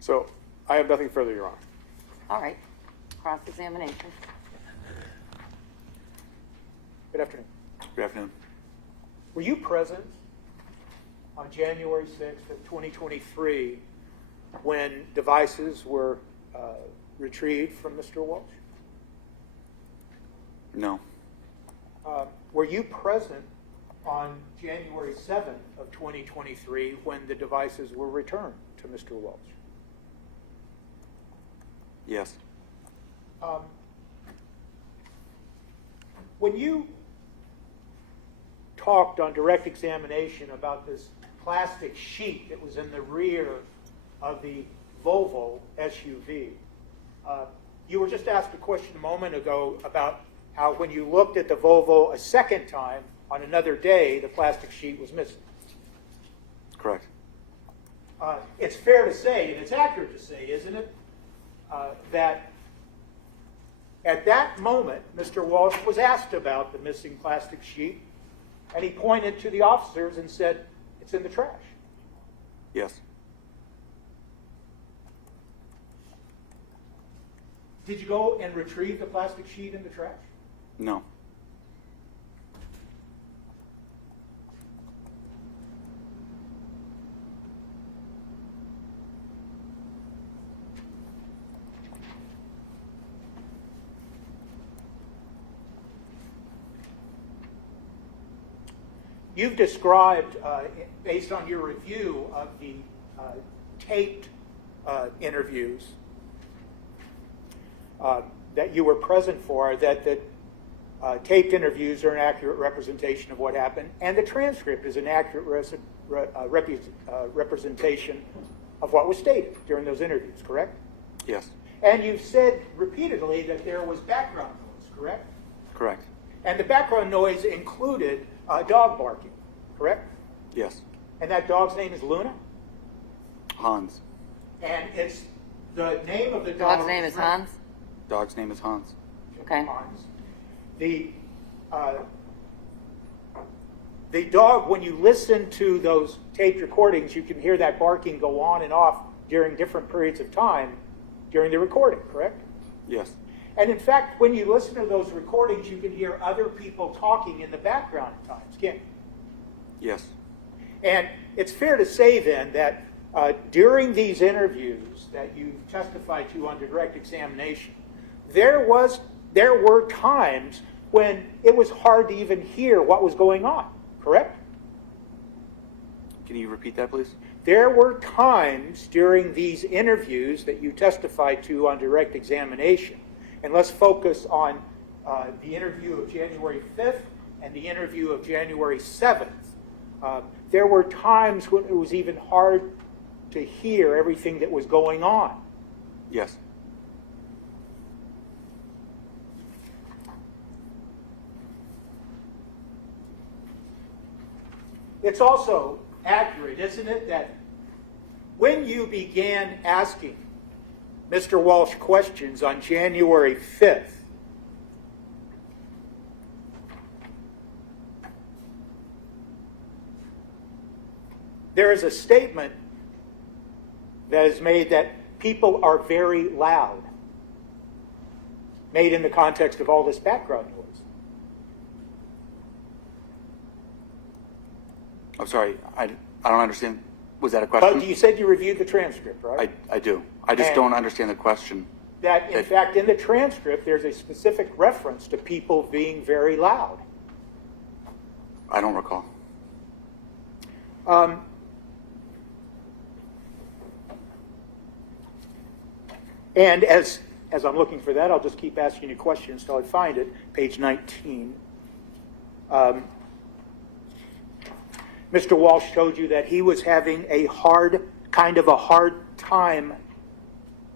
So, I have nothing further, Your Honor. All right, cross-examination. Good afternoon. Good afternoon. Were you present on January 6th of 2023 when devices were retrieved from Mr. Walsh? No. Were you present on January 7th of 2023 when the devices were returned to Mr. Walsh? Yes. When you talked on direct examination about this plastic sheet that was in the rear of the Volvo SUV, you were just asked a question a moment ago about how when you looked at the Volvo a second time on another day, the plastic sheet was missing. Correct. It's fair to say, and it's accurate to say, isn't it, that at that moment, Mr. Walsh was asked about the missing plastic sheet, and he pointed to the officers and said, "It's in the trash." Yes. Did you go and retrieve the plastic sheet in the trash? No. You've described, based on your review of the taped interviews that you were present for, that the taped interviews are an accurate representation of what happened, and the transcript is an accurate representation of what was stated during those interviews, correct? Yes. And you've said repeatedly that there was background noise, correct? Correct. And the background noise included dog barking, correct? Yes. And that dog's name is Luna? Hans. And it's the name of the dog. Dog's name is Hans? Dog's name is Hans. Okay. Hans. The dog, when you listen to those taped recordings, you can hear that barking go on and off during different periods of time during the recording, correct? Yes. And in fact, when you listen to those recordings, you can hear other people talking in the background at times, can't you? Yes. And it's fair to say then that during these interviews that you testified to under direct examination, there were times when it was hard to even hear what was going on, correct? Can you repeat that, please? there were times during these interviews that you testified to on direct examination, and let's focus on the interview of January 5th and the interview of January 7th. There were times when it was even hard to hear everything that was going on. Yes. It's also accurate, isn't it, that when you began asking Mr. Walshe questions on January 5th, there is a statement that is made that people are very loud, made in the context of all this background noise. I'm sorry, I don't understand. Was that a question? But you said you reviewed the transcript, right? I do. I just And- don't understand the question. That, in fact, in the transcript, there's a specific reference to people being very loud. I don't recall. And as I'm looking for that, I'll just keep asking you questions until I find it. Page 19. Mr. Walshe told you that he was having a hard time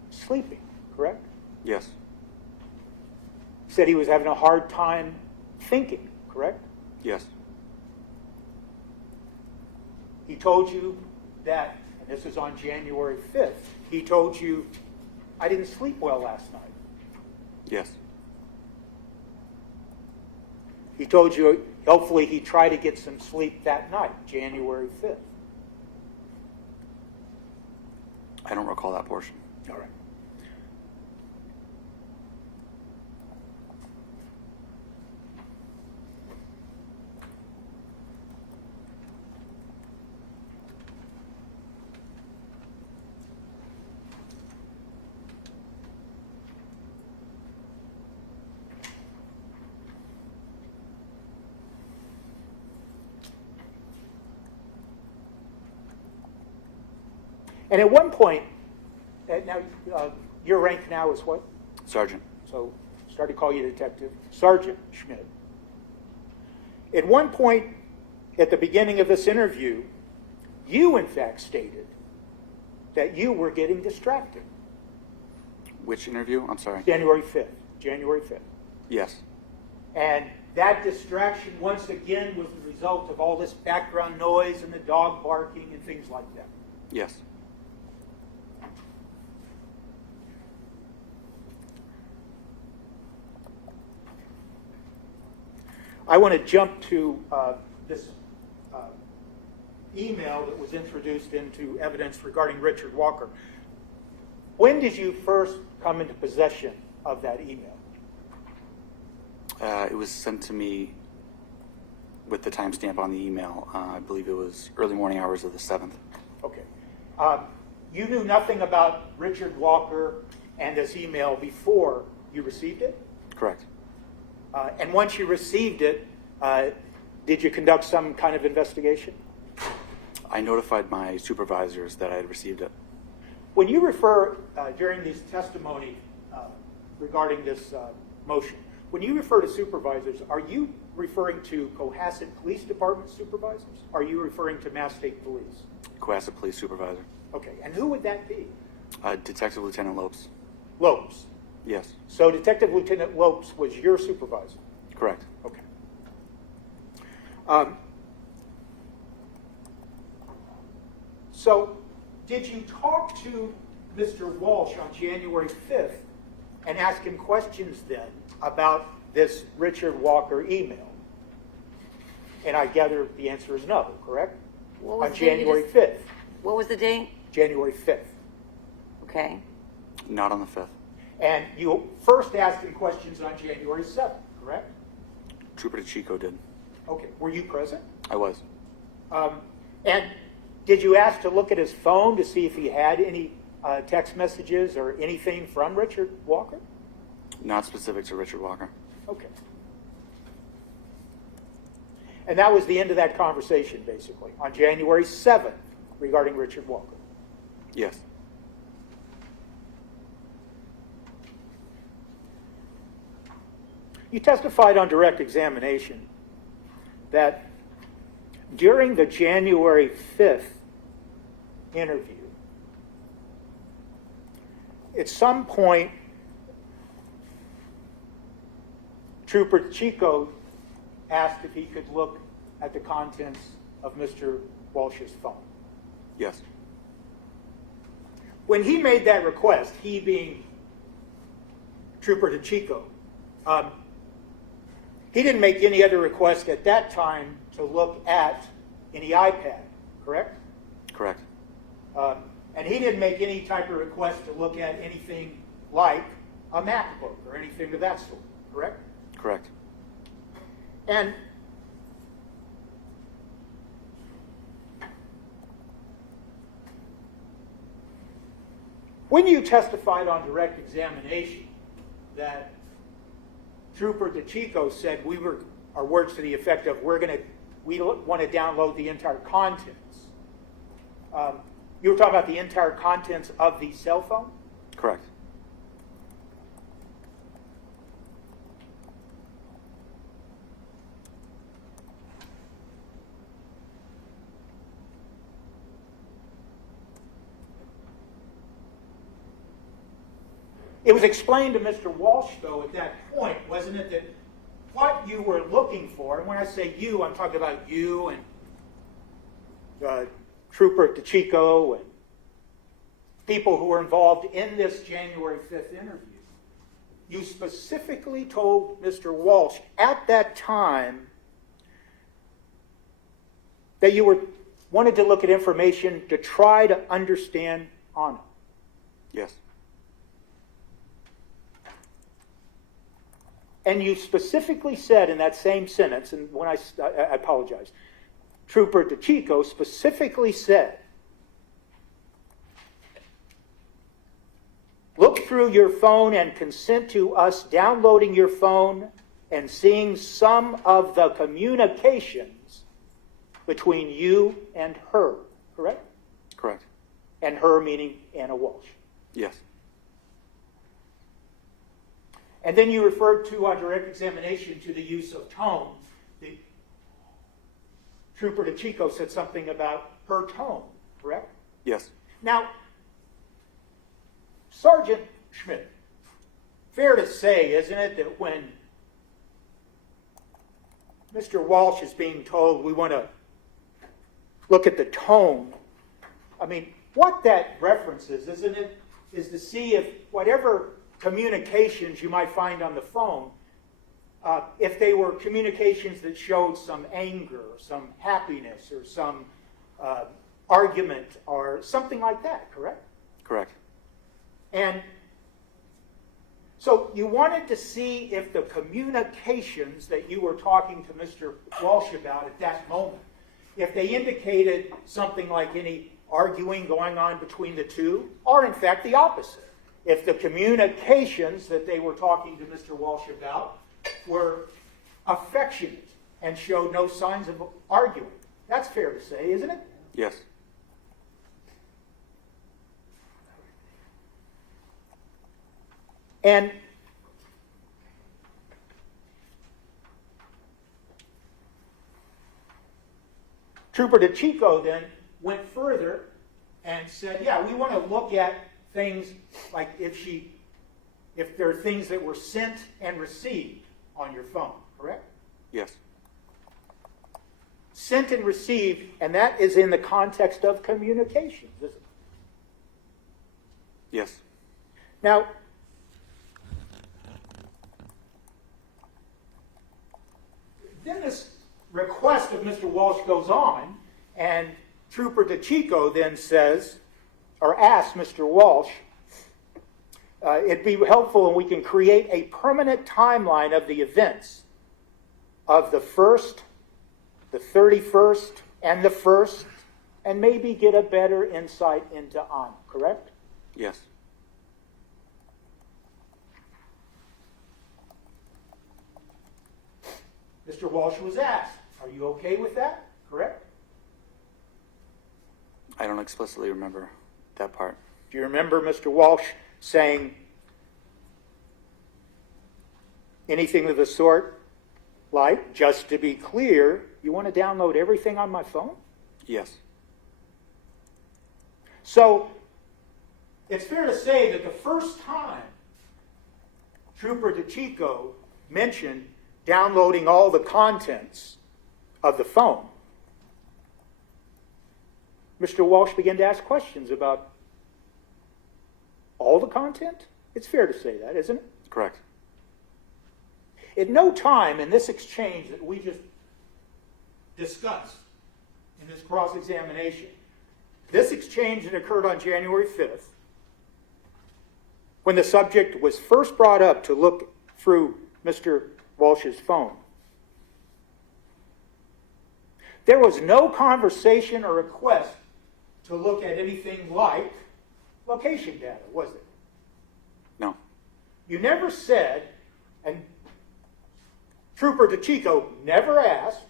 sleeping, correct? Yes. He said he was having a hard time thinking, correct? Yes. He told you that, and this is on January 5th, he told you, I didn't sleep well last night. Yes. He told you, hopefully he tried to get some sleep that night, January 5th. I don't recall that portion. All right. And at one point, now your rank now is what? Sergeant. So start to call you Detective Sergeant Schmidt. At one point at the beginning of this interview, you in fact stated that you were getting distracted. Which interview? I'm sorry. January 5th. January 5th. Yes. And that distraction, once again, was the result of all this background noise and the dog barking and things like that. Yes. I want to jump to this email that was introduced into evidence regarding Richard Walker. When did you first come into possession of that email? It was sent to me with the timestamp on the email. I believe it was early morning hours of the 7th. Okay. You knew nothing about Richard Walker and this email before you received it? Correct. And once you received it, did you conduct some kind of investigation? I notified my supervisors that I had received it. When you refer during this testimony regarding this motion, when you refer to supervisors, are you referring to Cohasset Police Department supervisors? Are you referring to Mass State Police? Cohasset Police Supervisor. Okay, and who would that be? Detective Lieutenant Lopes. Lopes. Yes. So Detective Lieutenant Lopes was your supervisor? Correct. Okay. So did you talk to Mr. Walshe on January 5th and ask him questions then about this Richard Walker email? And I gather the answer is no, correct? What was On the date you January just- 5th. What was the date? January 5th. Okay. Not on the 5th. And you first asked him questions on January 7th, correct? Trooper DeChico did. Okay. Were you present? I was. And did you ask to look at his phone to see if he had any text messages or anything from Richard Walker? Not specific to Richard Walker. Okay. And that was the end of that conversation, basically. On January 7th, regarding Richard Walker. Yes. You testified on direct examination that during the January 5th interview, at some point, Trooper Chico asked if he could look at the contents of Mr. Walsh's phone. Yes. When he made that request, he being Trooper DeChico, he didn't make any other request at that time to look at any iPad, correct? Correct. And he didn't make any type of request to look at anything like a MacBook or anything of that sort, correct? Correct. And when you testified on direct examination that Trooper DeChico said our words to the effect of we want to download the entire contents. You were talking about the entire contents of the cell phone? Correct. It was explained to Mr. Walsh, though, at that point, wasn't it, that what you were looking for, and when I say you, I'm talking about you and Trooper DeChico and people who were involved in this January 5th interview. You specifically told Mr. Walsh at that time that you wanted to look at information to try to understand on it. Yes. And you specifically said in that same sentence, and when I apologize, Trooper DeChico specifically said, look through your phone and consent to us downloading your phone and seeing some of the communications between you and her, correct? Correct. And her meaning Anna Walsh. Yes. And then you referred to on direct examination to the use of tone. The Trooper DeChico said something about her tone, correct? Yes. Now, Sergeant Schmidt, fair to say, isn't it, that when Mr. Walsh is being told we want to look at the tone, I mean, what that references, isn't it, is to see if whatever communications you might find on the phone, if they were communications that showed some anger or some happiness or some argument or something like that, correct? Correct. And so you wanted to see if the communications that you were talking to Mr. Walsh about at that moment, if they indicated something like any arguing going on between the two, or in fact the opposite. If the communications that they were talking to Mr. Walsh about were affectionate and showed no signs of arguing. That's fair to say, isn't it? Yes. And Trooper DeChico then went further and said, yeah, we want to look at things like if there are things that were sent and received on your phone, correct? Yes. Sent and received, and that is in the context of communications, isn't it? Yes. Now, then this request of Mr. Walsh goes on, and Trooper DeChico then says, or asks Mr. Walsh, it'd be helpful and we can create a permanent timeline of the events of the 1st, the 31st, and the 1st, and maybe get a better insight into Anna, correct? Yes. Mr. Walsh was asked, are you okay with that, correct? I don't explicitly remember that part. Do you remember Mr. Walsh saying anything of the sort like, just to be clear, you want to download everything on my phone? Yes. So it's fair to say that the first time Trooper DeChico mentioned downloading all the contents of the phone, Mr. Walsh began to ask questions about all the content? It's fair to say that, isn't it? Correct. At no time in this exchange that we just discussed in this cross-examination, this exchange that occurred on January 5th, when the subject was first brought up to look through Mr. Walsh's phone, there was no conversation or request to look at anything like location data, was there? No. You never said, and Trooper DeChico never asked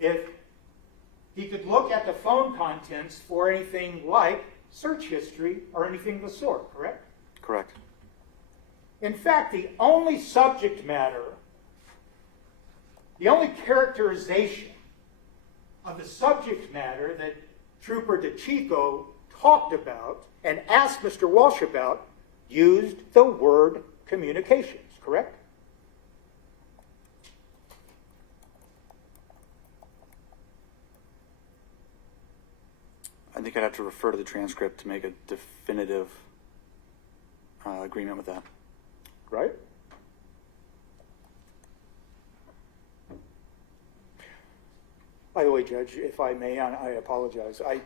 if he could look at the phone contents for anything like search history or anything of the sort, correct? Correct. In fact, the only subject matter, the only characterization of the subject matter that Trooper DeChico talked about and asked Mr. Walsh about used the word communications, correct? I think I'd have to refer to the transcript to make a definitive agreement with that. Right? By the way, Judge, if I may, I apologize. I'd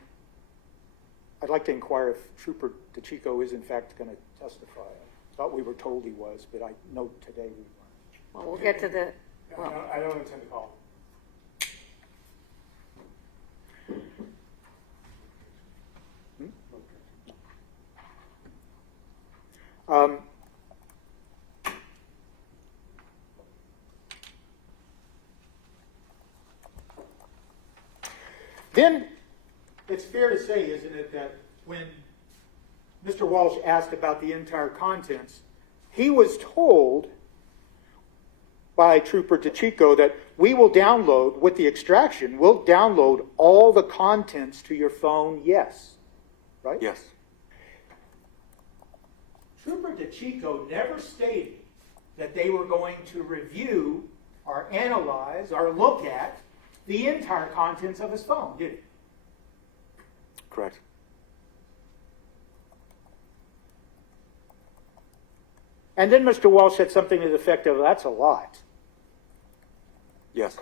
like to inquire if Trooper DeChico is in fact going to testify. I thought we were told he was, but I know today we weren't. Well, we'll get to the, well, I don't intend to call. Then it's fair to say, isn't it, that when Mr. Walsh asked about the entire contents, he was told by Trooper DeChico that we will download, with the extraction, we'll download all the contents to your phone, yes. Right? Yes. Trooper DeChico never stated that they were going to review or analyze or look at the entire contents of his phone, did he? Correct. And then Mr. Walsh said something to the effect of, that's a lot. Yes.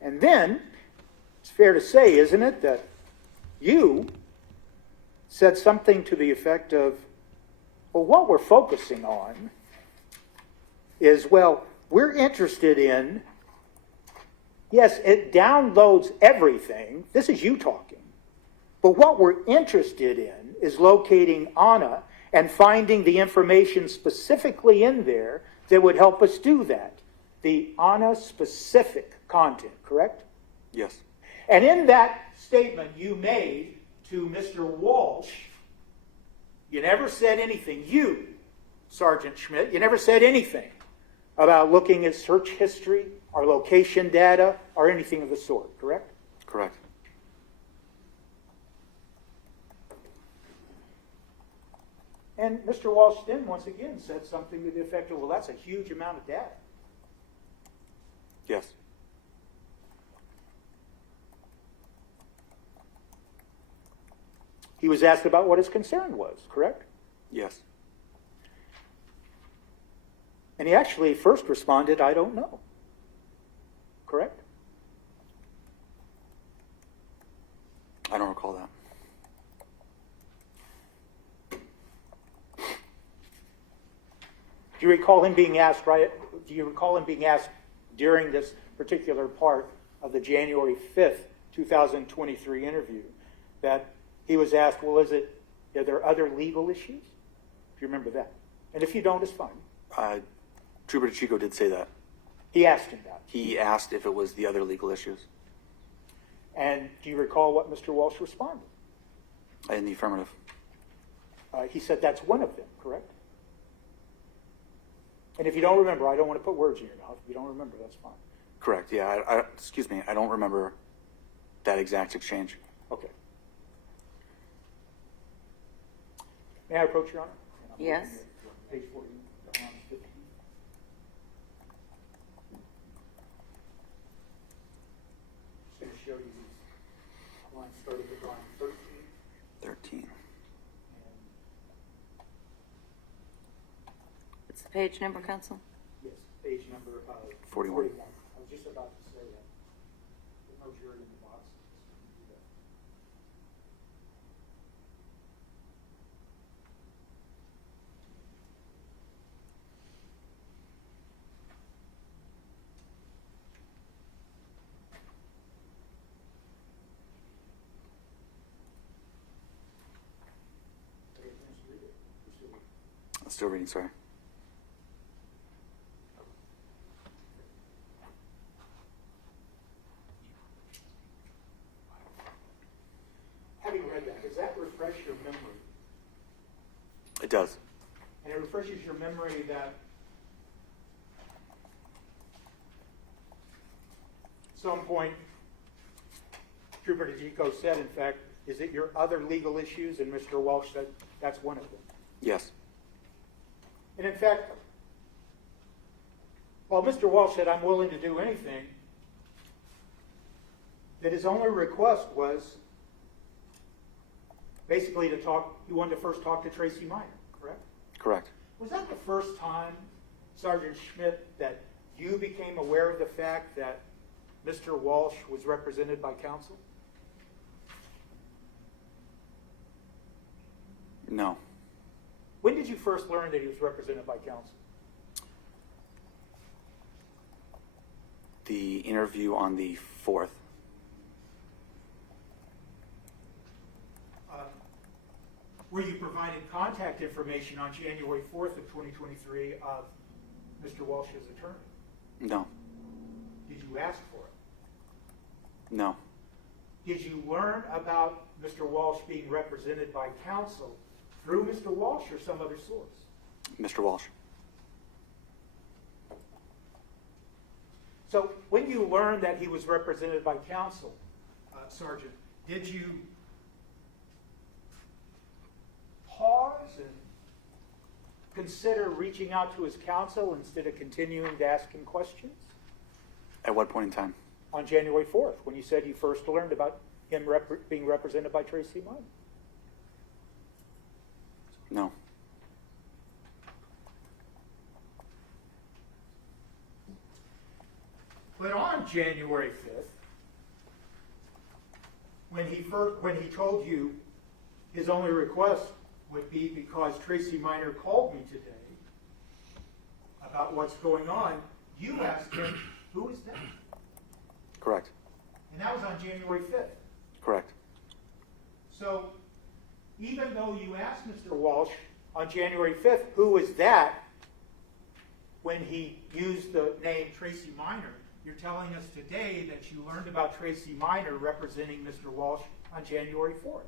And then, it's fair to say, isn't it, that you said something to the effect of, well, what we're focusing on is, well, we're interested in, yes, it downloads everything. This is you talking. But what we're interested in is locating Anna and finding the information specifically in there that would help us do that. The Anna-specific content, correct? Yes. And in that statement you made to Mr. Walsh, you never said anything, you, Sergeant Schmidt, you never said anything about looking at search history or location data or anything of the sort, correct? Correct. And Mr. Walsh then once again said something to the effect of, well, that's a huge amount of data. Yes. He was asked about what his concern was, correct? Yes. And he actually first responded, I don't know. Correct? I don't recall that. Do you recall him being asked, during this particular part of the January 5th, 2023 interview, that he was asked, well, are there other legal issues? If you remember that. And if you don't, it's fine. Trooper DeChico did say that. He asked him that. He asked if it was the other legal issues. And do you recall what Mr. Walsh responded? In the affirmative. He said that's one of them, correct? And if you don't remember, I don't want to put words in your mouth. If you don't remember, that's fine. Correct. Yeah. Excuse me. I don't remember that exact exchange. Okay. May I approach, Your Honor? Yes. Page 40, on 15. Just going to show you these lines starting with line 13. 13. What's the page number, counsel? Yes, page number 41. I was just about to say that. There's no jury in the box. Do that. Take a chance to read it. We're still reading. I'm still reading, sorry. Having read that, does that refresh your memory? It does. And it refreshes your memory that at some point, Trooper DeGico said, in fact, is it your other legal issues? And Mr. Walsh said, that's one of them. Yes. And in fact, while Mr. Walsh said, I'm willing to do anything, that his only request was basically to talk, he wanted to first talk to Tracy Minor, correct? Correct. Was that the first time, Sergeant Schmidt, that you became aware of the fact that Mr. Walsh was represented by counsel? No. When did you first learn that he was represented by counsel? The interview on the 4th. Were you provided contact information on January 4th of 2023 of Mr. Walsh's attorney? No. Did you ask for it? No. Did you learn about Mr. Walsh being represented by counsel through Mr. Walsh or some other source? Mr. Walsh. So when you learned that he was represented by counsel, Sergeant, did you pause and consider reaching out to his counsel instead of continuing to ask him questions? At what point in time? On January 4th, when you said you first learned about him being represented by Tracy Minor? No. But on January 5th, when he told you his only request would be because Tracy Minor called me today about what's going on, you asked him, who is that? Correct. And that was on January 5th. Correct. So even though you asked Mr. Walsh on January 5th, who is that, when he used the name Tracy Minor, you're telling us today that you learned about Tracy Minor representing Mr. Walsh on January 4th.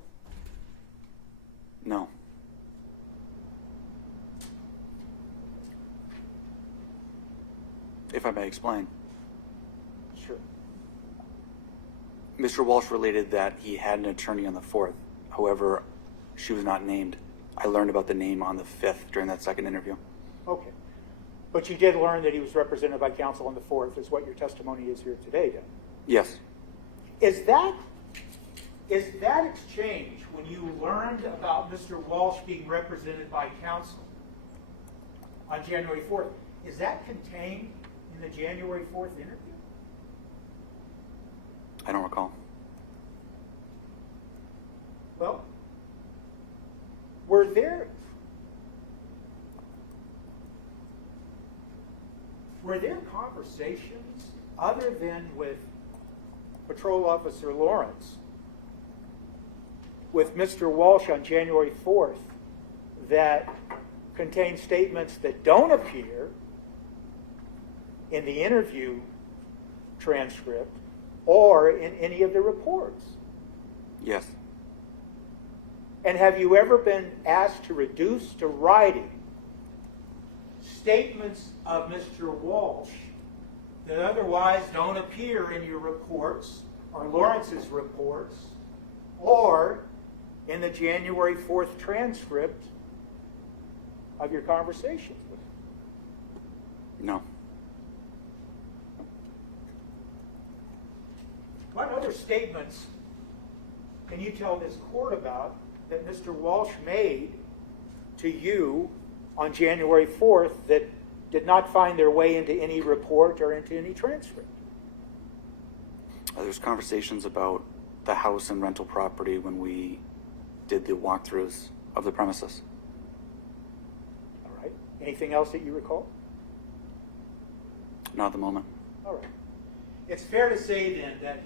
No. If I may explain. Sure. Mr. Walsh related that he had an attorney on the 4th. However, she was not named. I learned about the name on the 5th during that second interview. Okay. But you did learn that he was represented by counsel on the 4th, is what your testimony is here today, then. Yes. Is that exchange, when you learned about Mr. Walsh being represented by counsel on January 4th, is that contained in the January 4th interview? I don't recall. Well, were there conversations other than with Patrol Officer Lawrence with Mr. Walsh on January 4th that contain statements that don't appear in the interview transcript or in any of the reports? Yes. And have you ever been asked to reduce to writing statements of Mr. Walsh that otherwise don't appear in your reports or Lawrence's reports or in the January 4th transcript of your conversations with him? No. What other statements can you tell this court about that Mr. Walsh made to you on January 4th that did not find their way into any report or into any transcript? There's conversations about the house and rental property when we did the walkthroughs of the premises. All right. Anything else that you recall? Not at the moment. All right. It's fair to say then that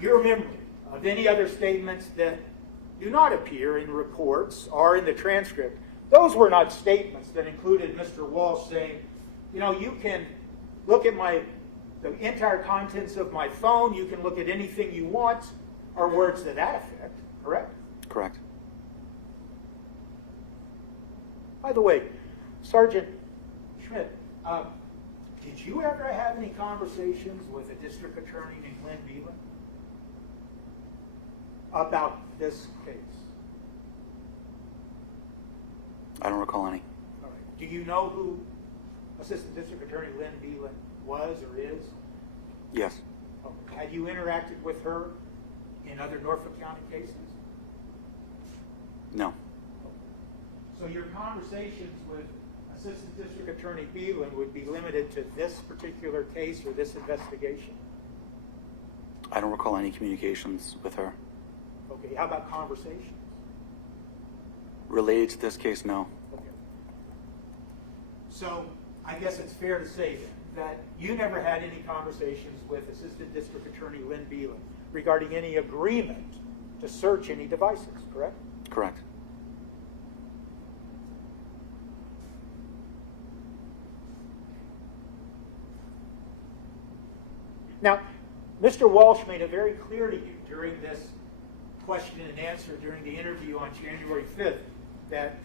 your memory of any other statements that do not appear in reports or in the transcript, those were not statements that included Mr. Walsh saying, you know, you can look at the entire contents of my phone, you can look at anything you want, or words to that effect, correct? Correct. By the way, Sergeant Schmidt, did you ever have any conversations with a district attorney named Lynn Beelan about this case? I don't recall any. All right. Do you know who Assistant District Attorney Lynn Beelan was or is? Yes. Okay. Had you interacted with her in other Norfolk County cases? No. So your conversations with Assistant District Attorney Beelan would be limited to this particular case or this investigation? I don't recall any communications with her. Okay. How about conversations? Related to this case, no. Okay. So I guess it's fair to say then that you never had any conversations with Assistant District Attorney Lynn Beelan regarding any agreement to search any devices, correct? Correct. Now, Mr. Walsh made it very clear to you during this question and answer during the interview on January 5th that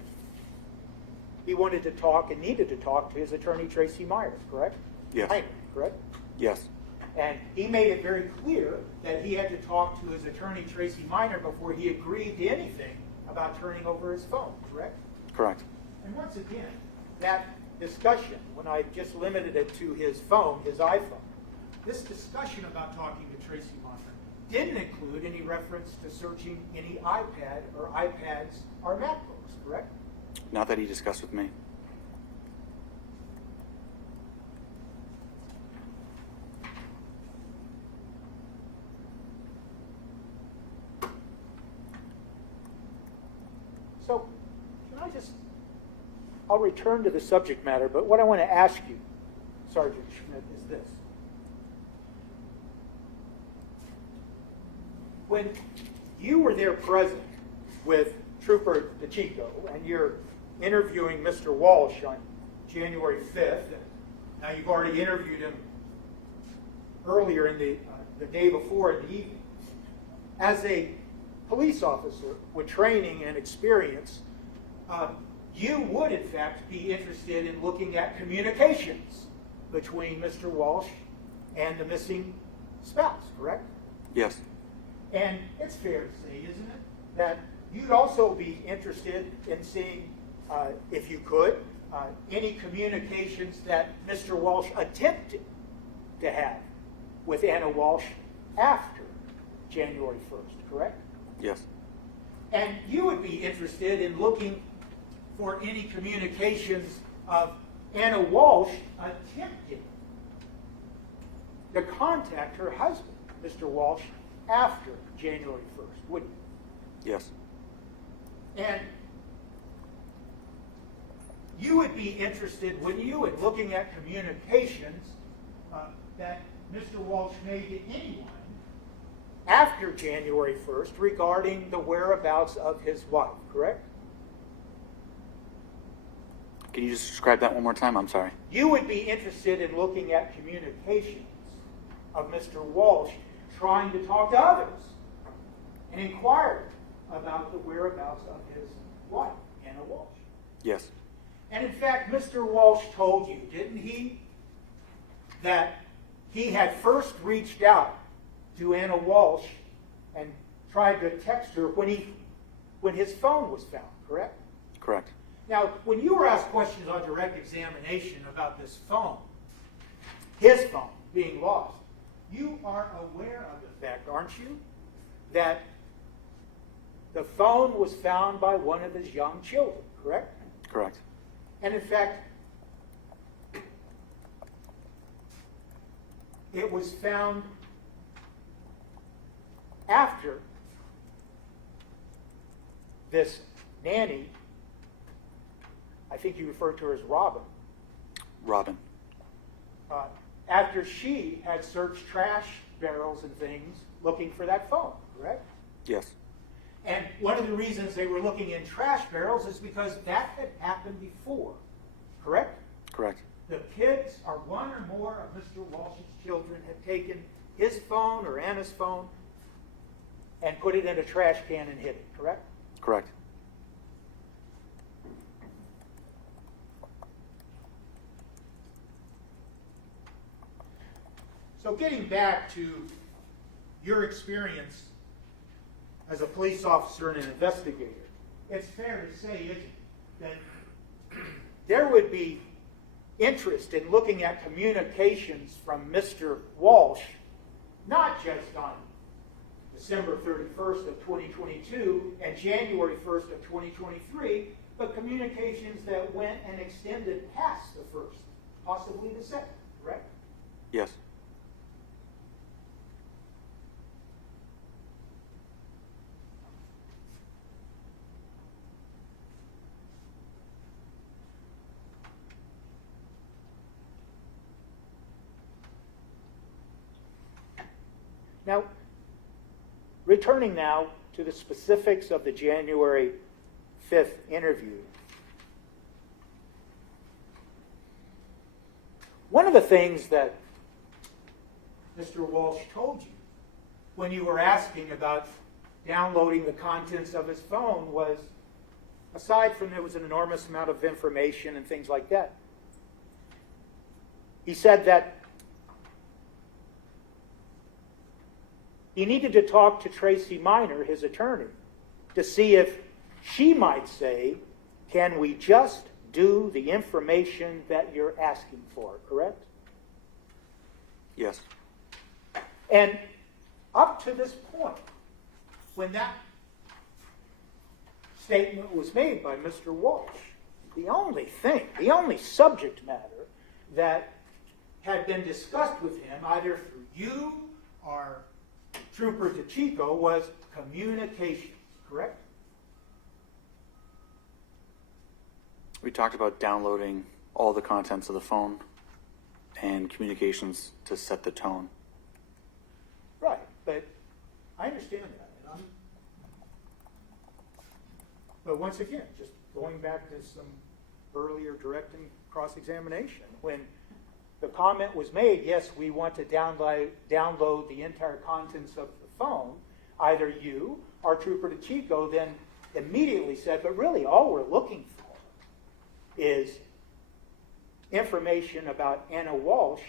he wanted to talk and needed to talk to his attorney, Tracy Myers, correct? Yes. Minor, correct? Yes. And he made it very clear that he had to talk to his attorney, Tracy Minor, before he agreed to anything about turning over his phone, correct? Correct. And once again, that discussion, when I just limited it to his phone, his iPhone, this discussion about talking to Tracy Minor didn't include any reference to searching any iPad or iPads or MacBooks, correct? Not that he discussed with me. So, I'll return to the subject matter, but what I want to ask you, Sergeant Schmidt, is this. When you were there present with Trooper DeChico and you're interviewing Mr. Walsh on January 5th, and now you've already interviewed him earlier in the day before in the evening, as a police officer with training and experience, you would in fact be interested in looking at communications between Mr. Walsh and the missing spouse, correct? Yes. And it's fair to say, isn't it, that you'd also be interested in seeing, if you could, any communications that Mr. Walsh attempted to have with Anna Walsh after January 1st, correct? Yes. And you would be interested in looking for any communications of Anna Walsh attempting to contact her husband, Mr. Walsh, after January 1st, wouldn't you? Yes. And you would be interested, wouldn't you, in looking at communications that Mr. Walsh made to anyone after January 1st regarding the whereabouts of his wife, correct? Can you just describe that one more time? I'm sorry. You would be interested in looking at communications of Mr. Walsh trying to talk to others and inquired about the whereabouts of his wife, Anna Walsh. Yes. And in fact, Mr. Walsh told you, didn't he, that he had first reached out to Anna Walsh and tried to text her when his phone was found, correct? Correct. Now, when you were asked questions on direct examination about this phone, his phone being lost, you are aware of the fact, aren't you, that the phone was found by one of his young children, correct? Correct. And in fact, it was found after this nanny, I think you referred to her as Robin, Robin. after she had searched trash barrels and things looking for that phone, correct? Yes. And one of the reasons they were looking in trash barrels is because that had happened before, correct? Correct. The kids, or one or more of Mr. Walsh's children, had taken his phone or Anna's phone and put it in a trash can and hid it, correct? Correct. So getting back to your experience as a police officer and an investigator, it's fair to say, isn't it, that there would be interest in looking at communications from Mr. Walsh, not just on December 31st of 2022 and January 1st of 2023, but communications that went and extended past the first, possibly the second, correct? Yes. Now, returning now to the specifics of the January 5th interview. One of the things that Mr. Walsh told you when you were asking about downloading the contents of his phone was, aside from there was an enormous amount of information and things like that, he said that he needed to talk to Tracy Minor, his attorney, to see if she might say, can we just do the information that you're asking for, correct? Yes. And up to this point, when that statement was made by Mr. Walsh, the only subject matter that had been discussed with him, either through you or Trooper DeChico, was communications, correct? We talked about downloading all the contents of the phone and communications to set the tone. Right, but I understand that. But once again, just going back to some earlier direct and cross-examination, when the comment was made, yes, we want to download the entire contents of the phone, either you or Trooper DeChico then immediately said, but really all we're looking for is information about Anna Walsh,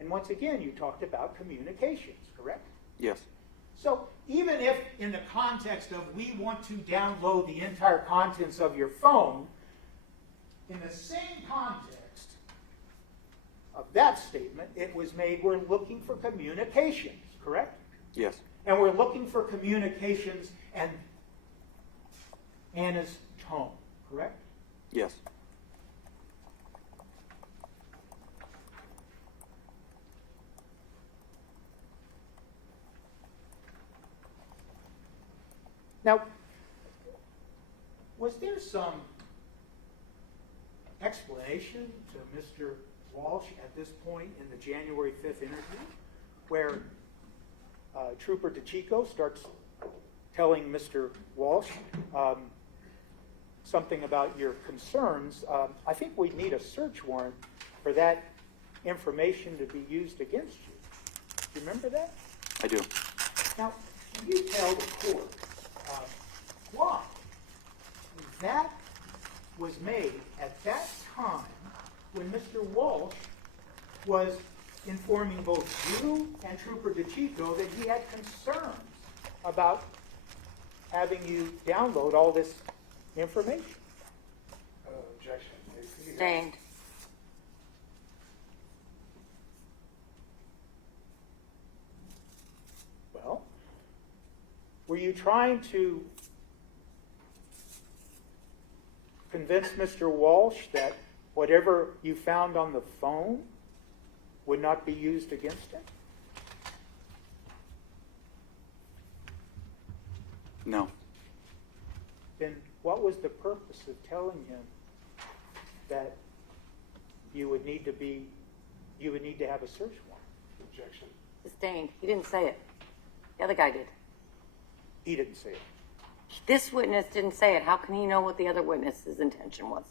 and once again you talked about communications, correct? Yes. So even if in the context of we want to download the entire contents of your phone, in the same context of that statement, it was made, we're looking for communications, correct? Yes. And we're looking for communications and Anna's tone, correct? Yes. Now, was there some explanation to Mr. Walsh at this point in the January 5th interview where Trooper DeChico starts telling Mr. Walsh something about your concerns? I think we need a search warrant for that information to be used against you. Do you remember that? I do. Now, can you tell the court why that was made at that time when Mr. Walsh was informing both you and Trooper DeChico that he had concerns about having you download all this information? Objection. Sustained. Well, were you trying to convince Mr. Walsh that whatever you found on the phone would not be used against him? No. Then what was the purpose of telling him that you would need to have a search warrant? Objection. Sustained. He didn't say it. The other guy did. He didn't say it. This witness didn't say it. How can he know what the other witness's intention was?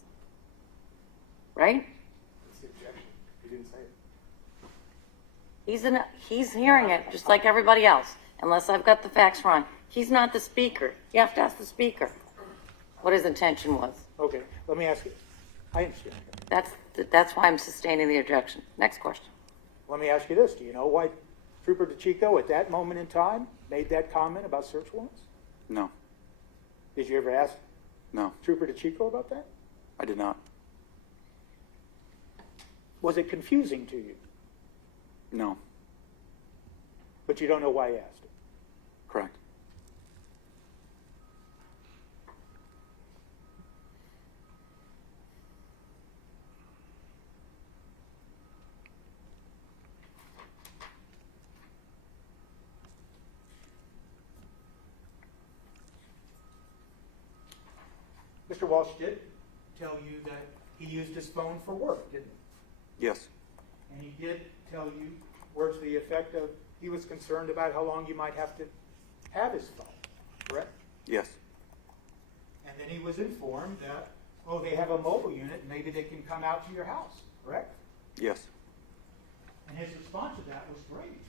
Right? That's the objection. He didn't say it. He's hearing it just like everybody else, unless I've got the facts wrong. He's not the speaker. You have to ask the speaker what his intention was. Okay, let me ask you. I understand. That's why I'm sustaining the objection. Next question. Let me ask you this. Do you know why Trooper DeChico at that moment in time made that comment about search warrants? No. Did you ever ask No. Trooper DeChico about that? I did not. Was it confusing to you? No. But you don't know why he asked it? Correct. Mr. Walsh did tell you that he used his phone for work, didn't he? Yes. And he did tell you words to the effect of he was concerned about how long you might have to have his phone, correct? Yes. And then he was informed that, oh, they have a mobile unit, maybe they can come out to your house, correct? Yes. And his response to that was great,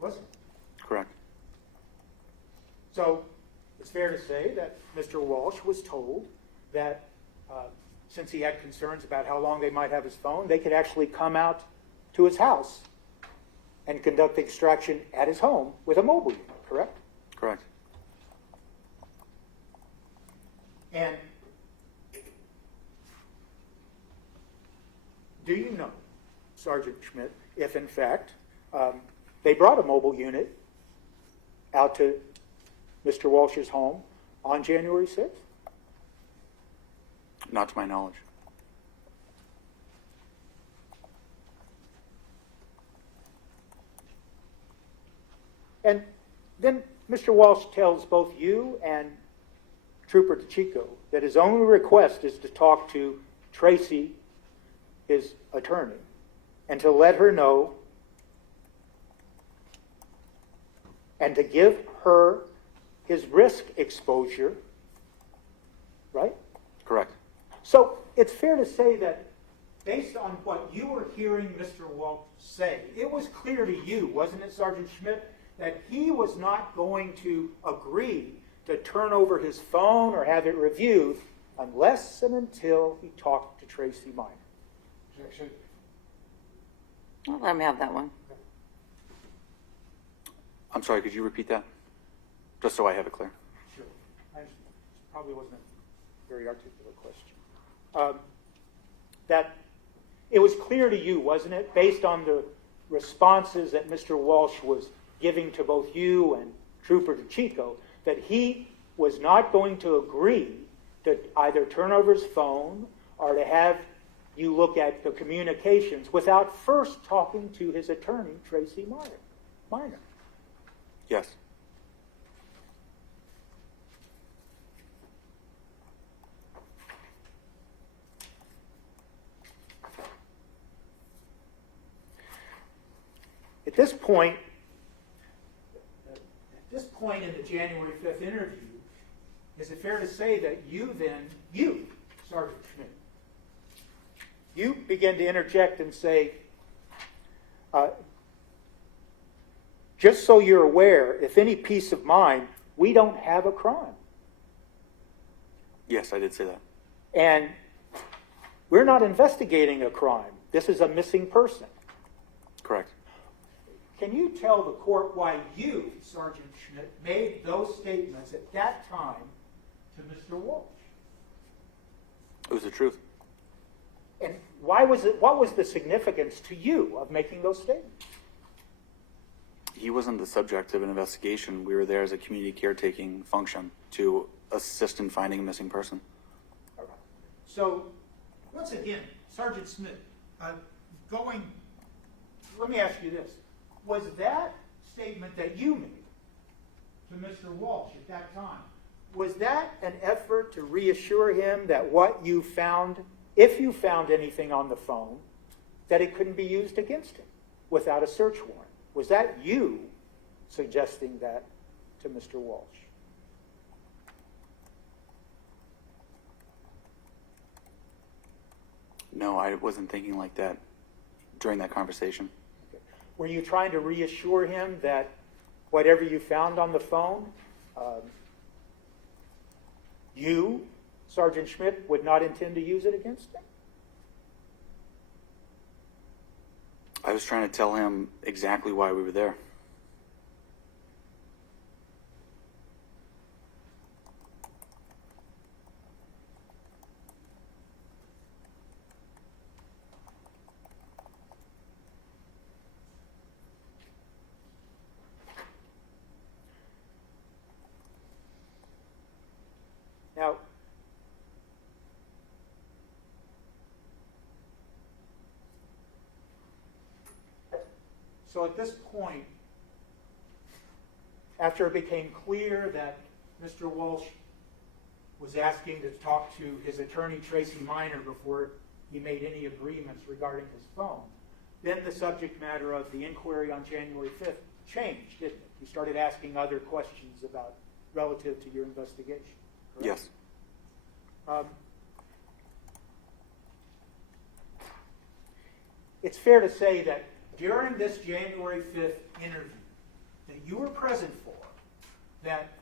wasn't it? Correct. So it's fair to say that Mr. Walsh was told that since he had concerns about how long they might have his phone, they could actually come out to his house and conduct the extraction at his home with a mobile unit, correct? Correct. And do you know, Sergeant Schmidt, if in fact they brought a mobile unit out to Mr. Walsh's home on January 6th? Not to my knowledge. And then Mr. Walsh tells both you and Trooper DeChico that his only request is to talk to Tracy, his attorney, and to let her know and to give her his risk exposure, right? Correct. So it's fair to say that based on what you were hearing Mr. Walsh say, it was clear to you, wasn't it, Sergeant Schmidt, that he was not going to agree to turn over his phone or have it reviewed unless and until he talked to Tracy Minor? Objection. I'll let him have that one. I'm sorry, could you repeat that? Just so I have it clear. Sure. I understand. Probably wasn't a very articulate question. That it was clear to you, wasn't it, based on the responses that Mr. Walsh was giving to both you and Trooper DeChico, that he was not going to agree to either turn over his phone or to have you look at the communications without first talking to his attorney, Tracy Minor. Yes. At this point in the January 5th interview, is it fair to say that you, Sergeant Schmidt, you begin to interject and say, just so you're aware, if any peace of mind, we don't have a crime. Yes, I did say that. And we're not investigating a crime. This is a missing person. Correct. Can you tell the court why you, Sergeant Schmidt, made those statements at that time to Mr. Walsh? It was the truth. And why was it? What was the significance to you of making those statements? He wasn't the subject of an investigation. We were there as a community caretaking function to assist in finding a missing person. All right. So, once again, Sergeant Smith, let me ask you this. Was that statement that you made to Mr. Walsh at that time, was that an effort to reassure him that what you found, if you found anything on the phone, that it couldn't be used against him without a search warrant? Was that you suggesting that to Mr. Walsh? No, I wasn't thinking like that during that conversation. Okay. Were you trying to reassure him that whatever you found on the phone, you, Sergeant Schmidt, would not intend to use it against him? I was trying to tell him exactly why we were there. Now, so at this point, after it became clear that Mr. Walsh was asking to talk to his attorney, Tracy Minor, before he made any agreements regarding his phone, then the subject matter of the inquiry on January 5th changed, didn't it? You started asking other questions about relative to your investigation. Correct? Yes. It's fair to say that during this January 5th interview that you were present for, that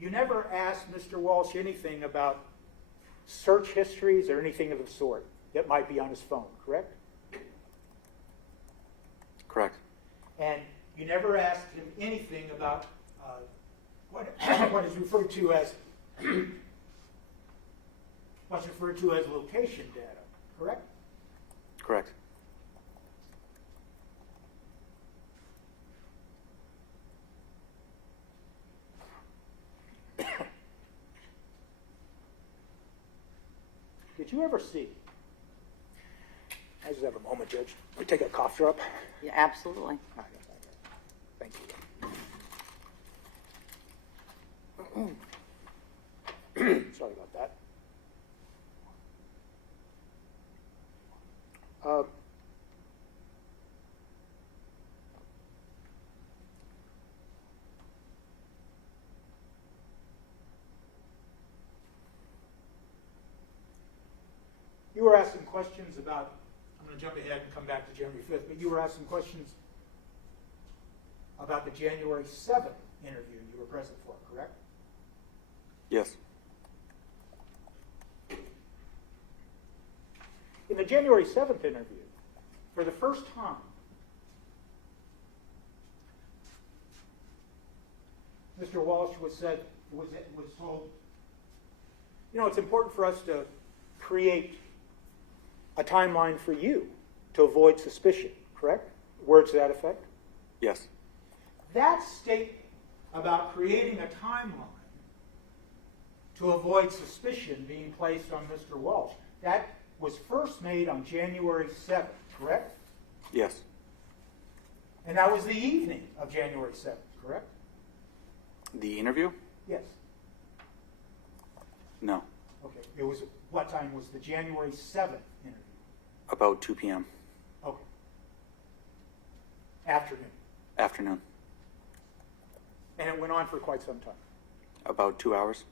you never asked Mr. Walsh anything about search histories or anything of the sort that might be on his phone, correct? Correct. And you never asked him anything about what is referred to as what's referred to as location data, correct? Correct. Did you ever see? I just have a moment, Judge. We take a cough drop. Yeah, absolutely. Thank you. Sorry about that. You were asking questions about, I'm going to jump ahead and come back to January 5th, but you were asking questions about the January 7th interview you were present for, correct? Yes. In the January 7th interview, for the first time, Mr. Walsh was told, you know, it's important for us to create a timeline for you to avoid suspicion, correct? Words to that effect? Yes. That statement about creating a timeline to avoid suspicion being placed on Mr. Walsh, that was first made on January 7th, correct? Yes. And that was the evening of January 7th, correct? The interview? Yes. No. Okay. It was, what time was the January 7th interview? About 2 p.m. Okay. Afternoon. Afternoon. And it went on for quite some time. About 2 hours.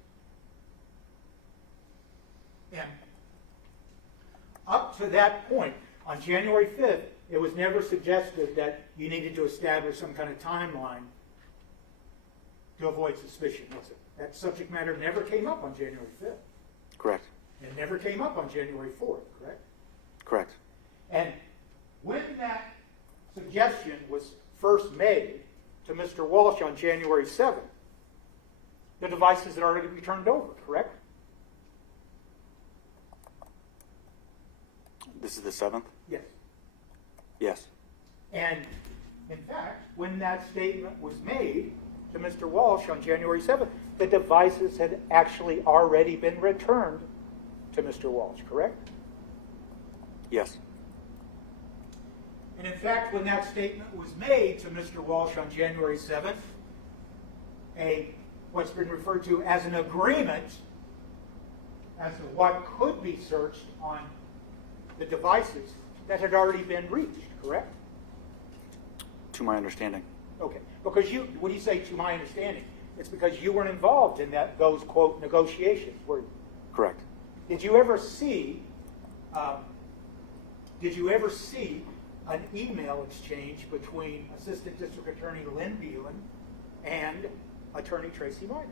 And up to that point, On January 5th, it was never suggested that you needed to establish some kind of timeline to avoid suspicion, was it? That subject matter never came up on January 5th. Correct. It never came up on January 4th, correct? Correct. And when that suggestion was first made to Mr. Walsh on January 7th, the devices had already been turned over, correct? This is the 7th? Yes. Yes. And in fact, when that statement was made to Mr. Walsh on January 7th, the devices had actually already been returned to Mr. Walsh, correct? Yes. And in fact, when that statement was made to Mr. Walsh on January 7th, what's been referred to as an agreement as to what could be searched on the devices that had already been reached, correct? To my understanding. Okay, because when you say to my understanding, it's because you weren't involved in those, quote, negotiations, were you? Correct. Did you ever see an email exchange between Assistant District Attorney Lynn Beelan and Attorney Tracy Minor?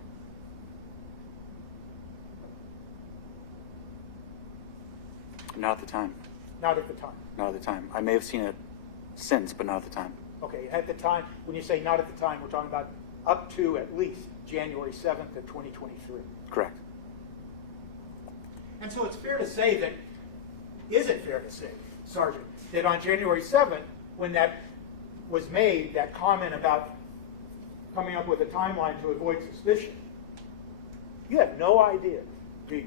Not at the time. Not at the time. Not at the time. I may have seen it since, but not at the time. Okay, at the time, when you say not at the time, we're talking about up to at least January 7th of 2023. Correct. And so it's fair to say that, is it fair to say, Sergeant, that on January 7th, when that was made, that comment about coming up with a timeline to avoid suspicion, you have no idea, do you,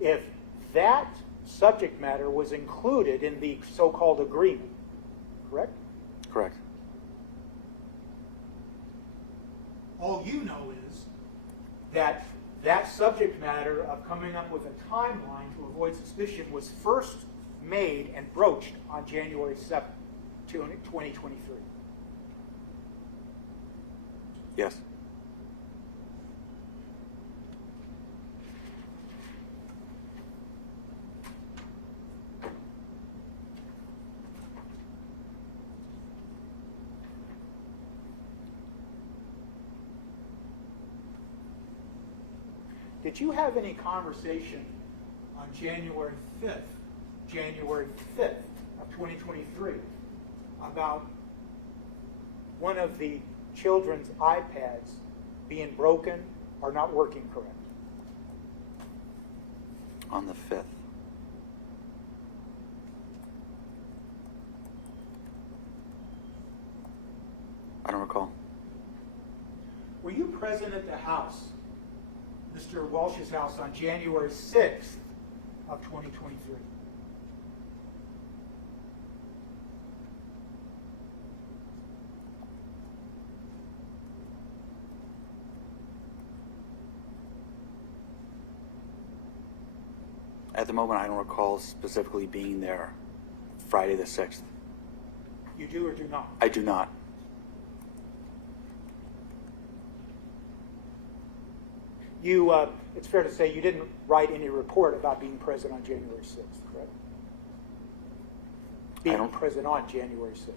if that subject matter was included in the so-called agreement, correct? Correct. All you know is that that subject matter of coming up with a timeline to avoid suspicion was first made and broached on January 7th, 2023. Yes. Did you have any conversation on January 5th of 2023 about one of the children's iPads being broken or not working correct? On the 5th. I don't recall. Were you present at the house, Mr. Walsh's house, on January 6th of 2023? At the moment, I don't recall specifically being there Friday the 6th. You do or do not? I do not. It's fair to say you didn't write any report about being present on January 6th, correct? Being present on January 6th.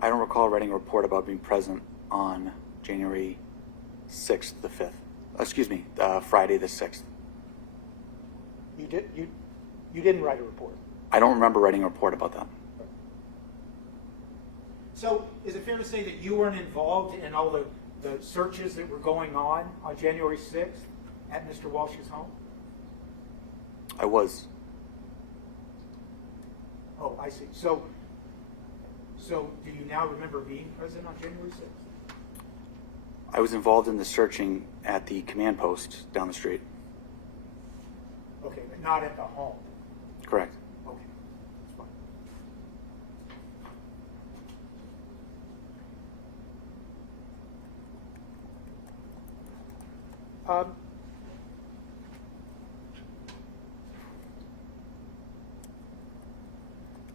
I don't recall writing a report about being present on January 6th, the 5th. Excuse me, Friday the 6th. You didn't write a report. I don't remember writing a report about that. So is it fair to say that you weren't involved in all the searches that were going on January 6th at Mr. Walsh's home? I was. Oh, I see. So do you now remember being present on January 6th? I was involved in the searching at the command post down the street. Okay, but not at the home. Correct. Okay, that's fine.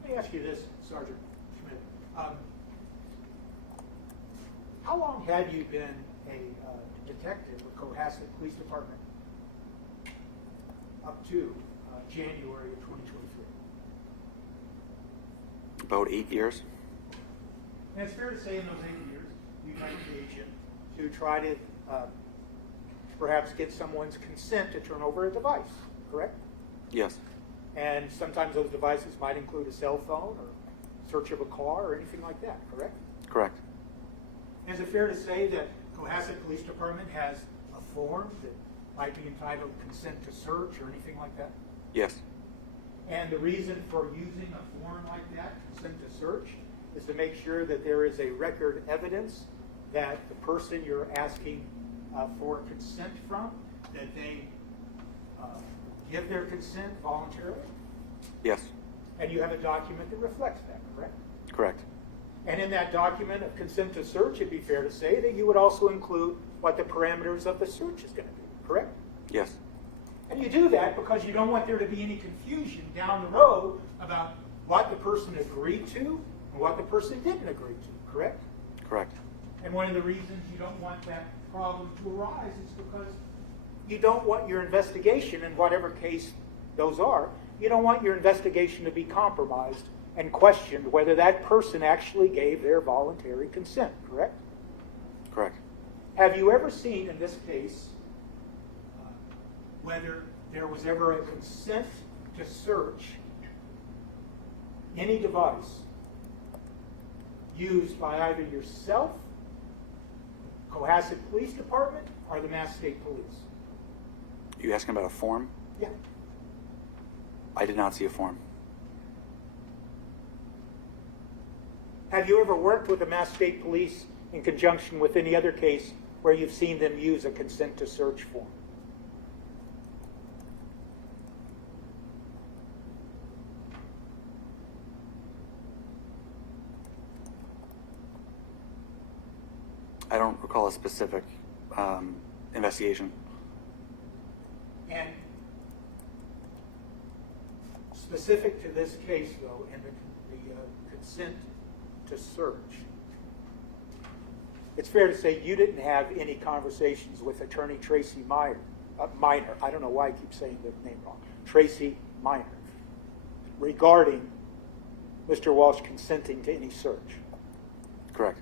Let me ask you this, Sergeant Schmidt. How long had you been a detective with Cohasset Police Department up to January of 2023? About 8 years. And it's fair to say in those 8 years, you had an agent to try to perhaps get someone's consent to turn over a device, correct? Yes. And sometimes those devices might include a cell phone or search of a car or anything like that, correct? Correct. Is it fair to say that Cohasset Police Department has a form that might be entitled consent to search or anything like that? Yes. And the reason for using a form like that, consent to search, is to make sure that there is a record evidence that the person you're asking for consent from, that they give their consent voluntarily? Yes. And you have a document that reflects that, correct? Correct. And in that document of consent to search, it'd be fair to say that you would also include what the parameters of the search is going to be, correct? Yes. And you do that because you don't want there to be any confusion down the road about what the person agreed to and what the person didn't agree to, correct? Correct. And one of the reasons you don't want that problem to arise is because you don't want your investigation, in whatever case those are, you don't want your investigation to be compromised and questioned whether that person actually gave their voluntary consent, correct? Correct. Have you ever seen in this case whether there was ever a consent to search any device used by either yourself, Cohasset Police Department, or the Mass State Police? You asking about a form? Yeah. I did not see a form. Have you ever worked with the Mass State Police in conjunction with any other case where you've seen them use a consent to search form? I don't recall a specific investigation. And specific to this case, though, and the consent to search, it's fair to say you didn't have any conversations with Attorney Tracy Minor. I don't know why I keep saying the name wrong. Tracy Minor, regarding Mr. Walsh consenting to any search. Correct.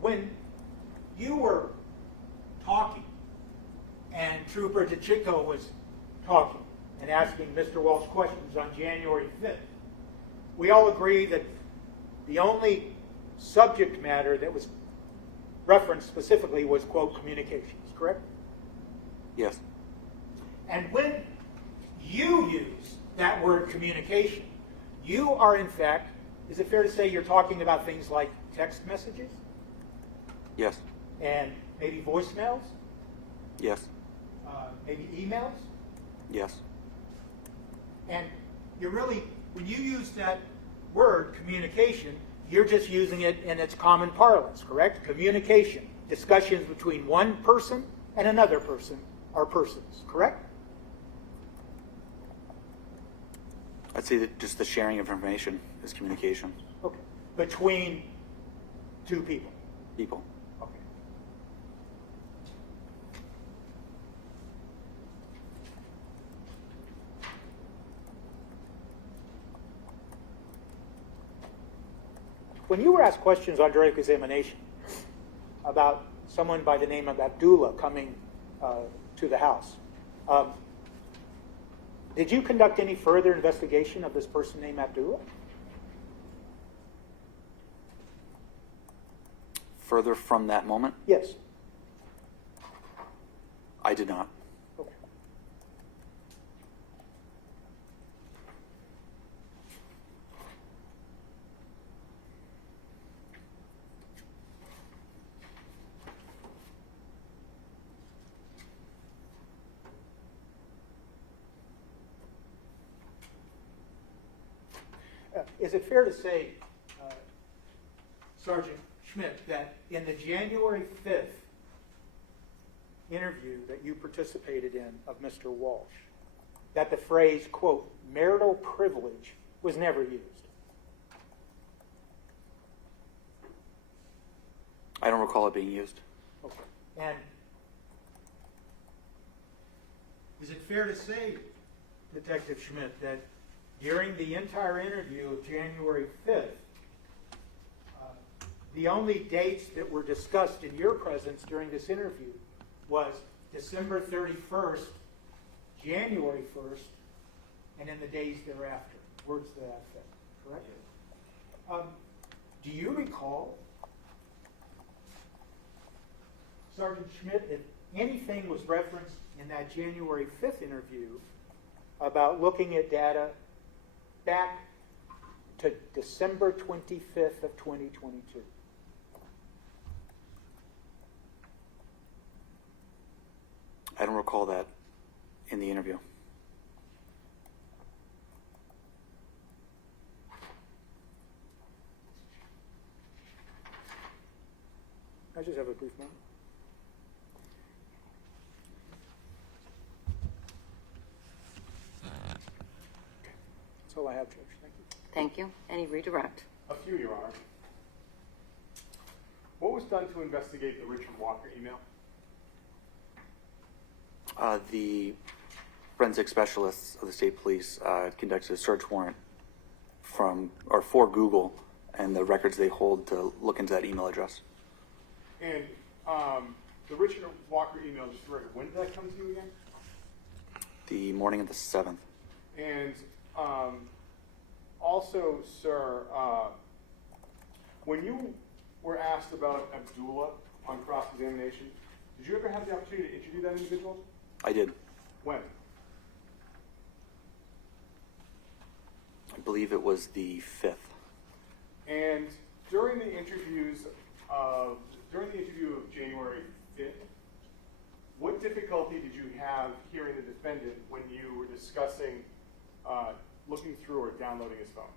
When you were talking and Trooper DeChico was talking and asking Mr. Walsh questions on January 5th, we all agree that the only subject matter that was referenced specifically was, quote, communications, correct? Yes. And when you use that word communication, you are in fact, is it fair to say you're talking about things like text messages? Yes. And maybe voicemails, Yes. maybe emails, Yes. and you're really, when you use that word, communication, you're just using it in its common parlance, correct? Communication, discussions between one person and another person are persons, correct? I'd say that just the sharing of information is communication. Okay. Between two people. People. Okay. When you were asked questions on direct examination about someone by the name of Abdullah coming to the house, did you conduct any further investigation of this person named Abdullah? Further from that moment, Yes. I did not. Okay. Is it fair to say Sergeant Schmidt, that in the January 5th interview that you participated in of Mr. Walsh, that the phrase, quote, marital privilege was never used? I don't recall it being used. Okay. And is it fair to say, Detective Schmidt, that during the entire interview of January 5th, the only dates that were discussed in your presence during this interview was December 31st, January 1st, and in the days thereafter, words to that effect, correct? Do you recall, Sergeant Schmidt, if anything was referenced in that January 5th interview about looking at data back to December 25th of 2022? I don't recall that in the interview. I just have a brief moment. That's all I have, Judge. Thank you. Thank you. Any redirect? A few, Your Honor. What was done to investigate the Richard Walker email? The forensic specialists of the state police conducted a search warrant for Google and the records they hold to look into that email address. And the Richard Walker email, just for record, when did that come to you again? The morning of the 7th. And also, sir, when you were asked about Abdullah on cross-examination, did you ever have the opportunity to interview that individual? I did. When? I believe it was the 5th. And during the interview of January 5th, what difficulty did you have hearing the defendant when you were discussing looking through or downloading his phone?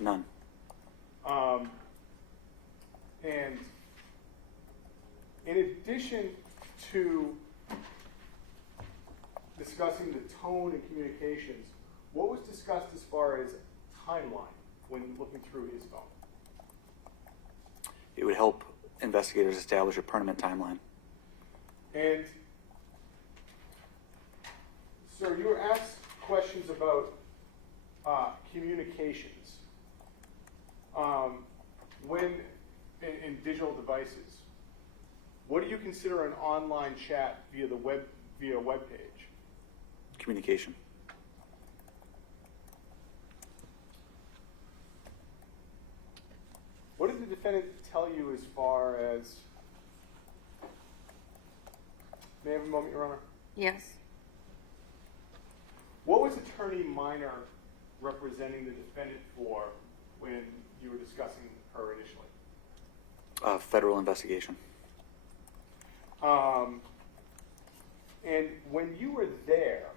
None. And in addition to discussing the tone and communications, what was discussed as far as timeline when looking through his phone? It would help investigators establish a permanent timeline. And, sir, you were asked questions about communications. When in digital devices, what do you consider an online chat via a web page? Communication. What did the defendant tell you as far as? May I have a moment, Your Honor? Yes. What was Attorney Minor representing the defendant for when you were discussing her initially? Federal investigation. And when you were there,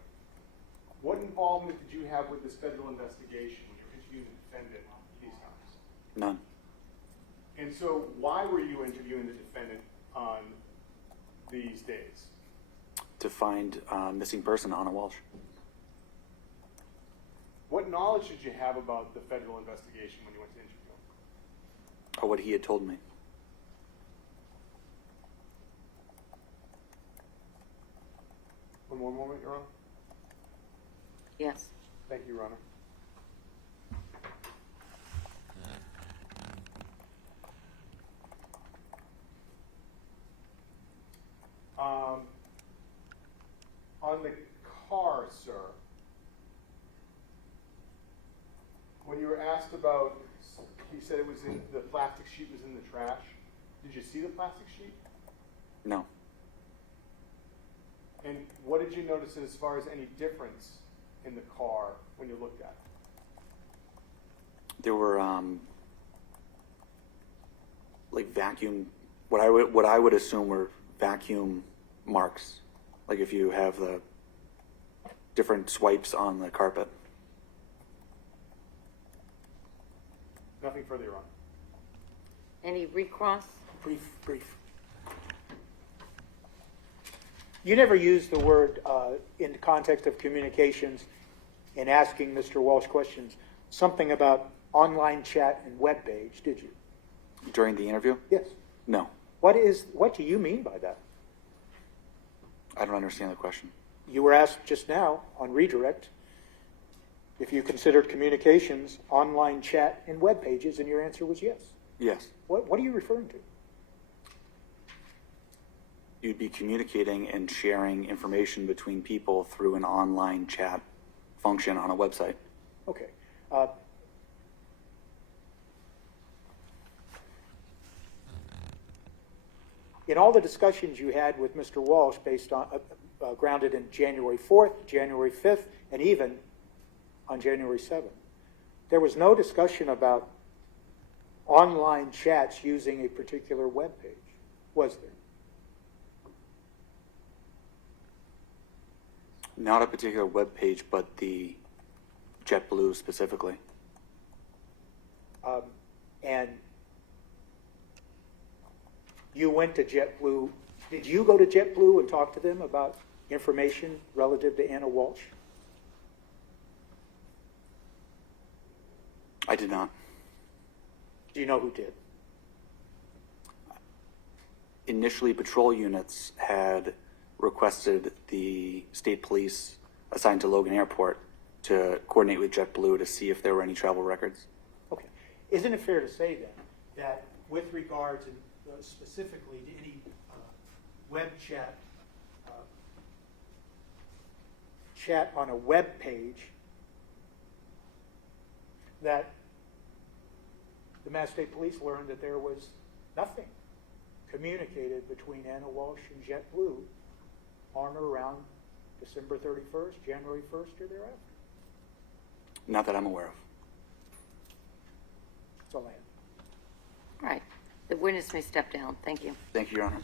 what involvement did you have with this federal investigation when you were interviewing the defendant these times? None. And so why were you interviewing the defendant on these days? To find a missing person, Anna Walsh. What knowledge did you have about the federal investigation when you went to interview him? Or what he had told me. One more moment, Your Honor. Yes. Thank you, Your Honor. On the car, sir, when you were asked about, he said it was in, the plastic sheet was in the trash. Did you see the plastic sheet? No. And what did you notice as far as any difference in the car when you looked at it? There were like vacuum, what I would assume were vacuum marks, like if you have the different swipes on the carpet. Nothing further, Your Honor. Any recross? Brief. You never used the word, in the context of communications in asking Mr. Walsh questions, something about online chat and web page, did you? During the interview? Yes. No, What do you mean by that? I don't understand the question. You were asked just now on redirect if you considered communications, online chat, and web pages, and your answer was yes. Yes, What are you referring to? you'd be communicating and sharing information between people through an online chat function on a website. Okay. In all the discussions you had with Mr. Walsh based on, grounded in January 4th, January 5th, and even on January 7th, there was no discussion about online chats using a particular web page, was there? Not a particular web page, but the JetBlue specifically. And you went to JetBlue. Did you go to JetBlue and talk to them about information relative to Anna Walsh? I did not. Do you know who did? Initially, patrol units had requested the state police assigned to Logan Airport to coordinate with JetBlue to see if there were any travel records. Okay. Isn't it fair to say then that with regards and specifically to any web chat, chat on a web page, that the Mass State Police learned that there was nothing communicated between Anna Walsh and JetBlue on or around December 31st, January 1st, or thereafter? Not that I'm aware of. That's all I have. All right. The witness may step down. Thank you. Thank you, Your Honor.